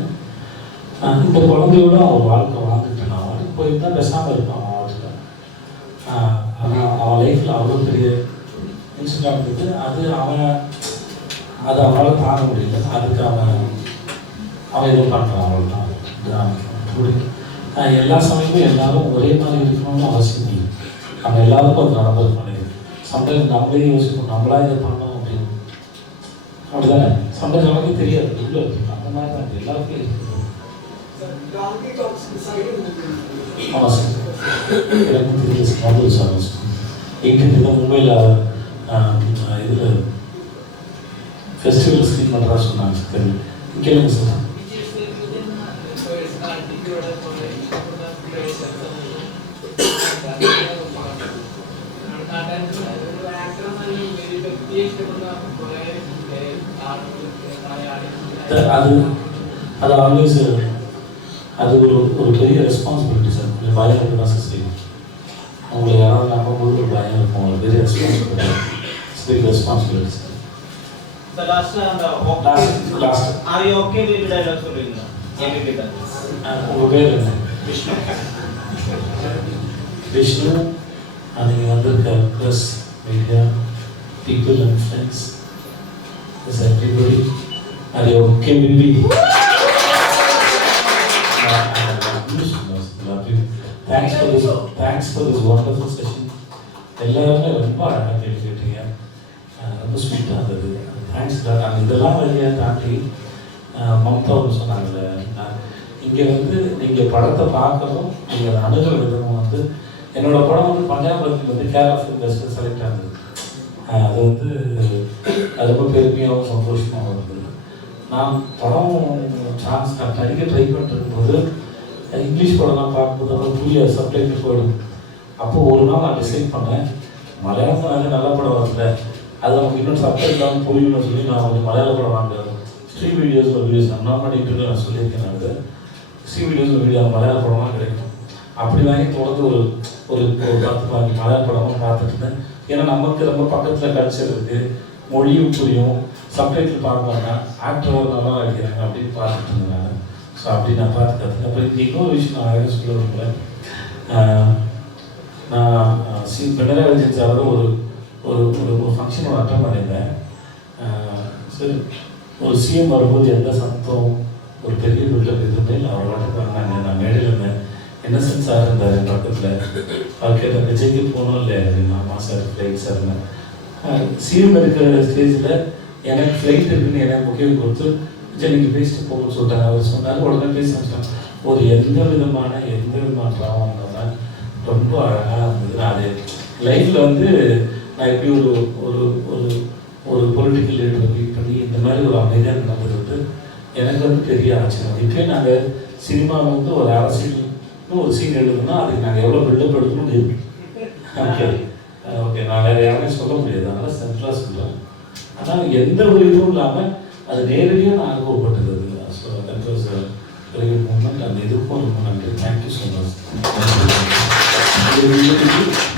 இந்த குழந்தையோட அவன் வாழ்க்கை வாழ்ந்துட்டான். அவன் வாட்டி போயிருந்தா பேசாமல் இருப்பான் அவன் வாழ்க்கை. ஆனால் அவன் லைஃப்பில் அவ்வளோ பெரிய இன்சிடென்ட் இருந்தது. அது அவனால் தாங்க முடியல. அதுக்கு அவன் ஏதோ பண்ணுறான். அவ்வளோதான். எல்லா சமயமும் எல்லாரும் ஒரே மாதிரி இருக்கணும்னு அவசியம் இல்லை. நம்ம எல்லாருக்கும் அது நடந்திருப்பாங்க. சம்டைம்ஸ் நம்மளே யோசிப்போம், நம்மளா இதை பண்ணோம் அப்படின்னு. அப்படிதானே? சம்டைம்ஸ் நமக்கு தெரியாது உள்ள இருக்கு. அந்த மாதிரி தான் எல்லாருக்கும் இருக்குது. ஆமாம் சார், எனக்கு தெரியுது சார். நல்ல சார் எங்கே தெரியும், மும்பையில் இதில் ஃபெஸ்டிவல் ஸ்க்ரீன் பண்ணுறா சொன்னாங்க சார். தெரியும், கேளுங்க சார். அது ஆல்வேஸ் அது ஒரு பெரிய ரெஸ்பான்சிபிலிட்டி சார். கொஞ்சம் பயம் இருக்கு தான் சார் செய்யும். அவங்களை யாராவது நம்பும்போது ஒரு பயம் இருக்கும். அவங்களுக்கு பெரிய ரெஸ்பான்சிபிலிட்டி, பெரிய ரெஸ்பான்சிபிலிட்டி சார். உங்கள் பேர் என்ன? விஷ்ணு. விஷ்ணு, நீங்கள் வந்திருக்க press, media, people and friends, is everybody, are you okay with me? Thanks for this wonderful session. எல்லாருமே ரொம்ப அழகாக கேட்டீங்க. ரொம்ப ஸ்வீட்டாக இருந்தது. Thanks sir. அந்த இதெல்லாம் வழியாக தாண்டி மம்தா ஒன்று சொன்னாங்கல்ல, இங்கே வந்து நீங்கள் படத்தை பார்க்கணும், நீங்கள் அதை அணுகிற விதமும் வந்து என்னோட படம் வந்து பஞ்சாபத்தில் வந்து கேரளா ஃபிலிம் ஃபெஸ்டிவல் செலக்ட் ஆகுது. அது வந்து அது ரொம்ப பெருமையாகவும் சந்தோஷமாகவும் இருந்தது. நான் படம் சான்ஸ் நான் நடிக்க ட்ரை பண்ணிட்டு இருக்கும்போது இங்கிலீஷ் படம்லாம் பார்க்கும்போது அவ்வளோ புரிய சப்டைட்டில் போயிடும். அப்போது ஒரு நாள் நான் டிசைட் பண்ணேன், மலையாளத்தில் வந்து நல்ல படம் வரல, அது நமக்கு இன்னும் சப்டைட்டில் இல்லாமல் புரியணும்னு சொல்லி நான் வந்து மலையாள படம் வாங்குறேன். ஸ்ட்ரீம் வீடியோஸ் நான் பண்ணிட்டு நான் சொல்லியிருக்கேன். நான் ஸ்ட்ரீம் வீடியோ மலையாள படமாக கிடைக்கும். அப்படி வாங்கி தொடர்ந்து ஒரு ஒரு 10-15 மலையாள படமாக பார்த்துட்டு இருந்தேன். ஏன்னா நமக்கு ரொம்ப பக்கத்தில் கல்ச்சர் இருக்குது, மொழியும் புரியும், சப்டைட்டில் பார்ப்பாங்க, ஆக்டர் நல்லா நடிக்கிறாங்க அப்படின்னு பார்த்துட்டு இருந்தேன் நான். ஸோ அப்படி நான் பார்த்து கற்றுக்கேன். அப்புறம் இன்னொரு விஷயம் நான் அழகாக சொல்ல விரும்புகிறேன். நான் பினராயி விஜயன் சாரோட ஒரு ஒரு ஒரு ஃபங்க்ஷன் அட்டன் பண்ணியிருந்தேன். சரி, ஒரு சிஎம் வரும்போது எந்த சத்தம் ஒரு பெரிய பில்டப் எதுவுமே இல்லை. அவர் வாட்டுக்கு வந்தாங்க. நான் மேடையில் இருந்தேன். இன்னசென்ட் சார் இருந்தார் என் பக்கத்தில். அவர் கேட்டால் விஜய்க்கு போகணும் இல்லை அப்படின்னு. ஆமாம் சார், ஃப்ளைட் சார்னு. சிஎம் இருக்கிற ஸ்டேஜில் எனக்கு ஃப்ளைட் இருக்குன்னு எனக்கு முக்கியம் கொடுத்து விஜய் நீங்கள் பேசிட்டு போகணும்னு சொல்லிட்டாங்க. அவர் சொன்னார், உடனே பேச ஆரம்பிச்சிட்டாங்க. ஒரு எந்த விதமான ட்ராமா இருந்தால் ரொம்ப அழகாக இருந்தது. நான் அது லைஃப்பில் வந்து நான் எப்படி ஒரு ஒரு ஒரு ஒரு பொலிட்டிக்கல் லீடரை மீட் பண்ணி இந்த மாதிரி ஒரு அமைதியாக நடந்தது வந்து எனக்கு வந்து பெரிய ஆச்சரியம். இப்போயே நாங்கள் சினிமாவில் வந்து ஒரு அரசியல்னு ஒரு சீன் எழுதுனா அதுக்கு நாங்கள் எவ்வளோ பில்டப் எடுக்கணும்னு இருக்கு. ஓகே ஓகே, நான் வேறு யாருமே சொல்ல முடியாது, அதனால் சென்ட்ரலாக சொல்கிறேன். ஆனால் எந்த ஒரு இதுவும் இல்லாமல் அது நேரடியாக நான் அனுபவப்பட்டது. So that was very good moment. அந்த இதுக்கும் ரொம்ப நன்றி. Thank you so much.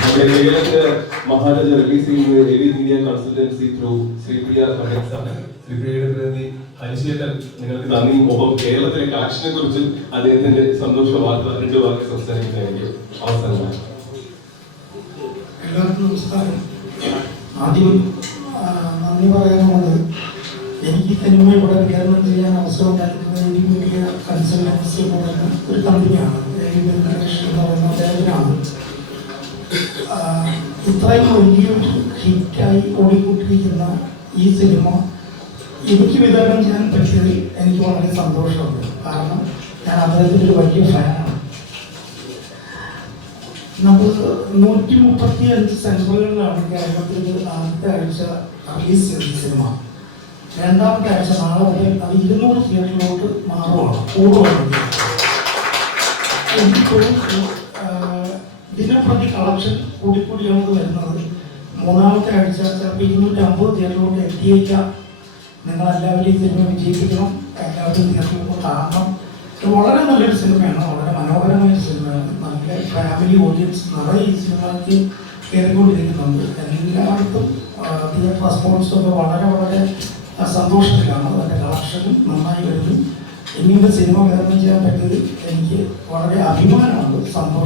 നമ്മുടെ കേരളത്തിലെ മഹാരാജ റിലീസ് ചെയ്യുന്നത് AV media consultancy through Sreepriya കണ്ടക്സ് ആണ്. ശ്രീപ്രിയയുടെ പ്രതി ഹരിശേഖരൻ നിങ്ങൾക്ക് നന്ദി. ഒപ്പം കേരളത്തിലെ കളക്ഷനെ കുറിച്ച് അദ്ദേഹത്തിന്റെ സന്തോഷ വാർത്ത 2 വാക്ക് സംസാരിക്കുന്നതായിരിക്കും അവസാനമായി. എല്ലാവർക്കും നമസ്കാരം. ആദ്യം നന്ദി പറയാനുള്ളത്, എനിക്ക് സിനിമയിൽ ഇവിടെ വിതരണം ചെയ്യാൻ അവസരം ഉണ്ടാക്കുന്നത് എവി മീഡിയ കൺസൾട്ടൻസി എന്ന് പറയുന്ന ഒരു കമ്പനിയാണ്. അദ്ദേഹത്തിനാണ്. ഇത്രയും വലിയൊരു ഹിറ്റായി ഓടിക്കൊണ്ടിരിക്കുന്ന ഈ സിനിമ എനിക്ക് വിതരണം ചെയ്യാൻ പറ്റിയതിൽ എനിക്ക് വളരെ സന്തോഷമുണ്ട്. കാരണം ഞാൻ അദ്ദേഹത്തിൻ്റെ ഒരു വലിയ ഫാനാണ്. നമ്മൾ 135 സെൻറ്ററുകളിലാണ് കേരളത്തിൽ ആദ്യത്തെ ആഴ്ച റിലീസ് ചെയ്ത സിനിമ. രണ്ടാമത്തെ ആഴ്ച നാളെ മുതൽ അത് 200 തിയേറ്ററിലോട്ട് മാറുവാണ്, കൂടുവാണ്. എനിക്കിപ്പോഴും ദിനപ്രതി കളക്ഷൻ കൂടിക്കൂടിയാണ് വരുന്നത്. മൂന്നാമത്തെ ആഴ്ച ചിലപ്പോൾ 250 തിയേറ്ററിലോട്ട് എത്തിയേക്കാം. നിങ്ങളെല്ലാവരും ഈ സിനിമ വിജയിപ്പിക്കണം, എല്ലാവരും തിയേറ്ററിലോട്ട് കാണണം. ഇത് വളരെ നല്ലൊരു സിനിമയാണ്, വളരെ മനോഹരമായ സിനിമയാണ്. നല്ല ഫാമിലി ഓഡിയൻസ് നിറയെ ഈ സിനിമയ്ക്ക് കയറിക്കൊണ്ടിരിക്കുന്നുണ്ട്. എല്ലായിടത്തും തിയേറ്റർ റെസ്പോൺസൊക്കെ വളരെ വളരെ സന്തോഷത്തിലാണ്. അതിൻ്റെ കളക്ഷനും നന്നായി വരുന്നു. ഇനിയൊരു സിനിമ വിതരണം ചെയ്യാൻ പറ്റിയത് എനിക്ക് വളരെ അഭിമാനമുണ്ട്, സന്തോഷം.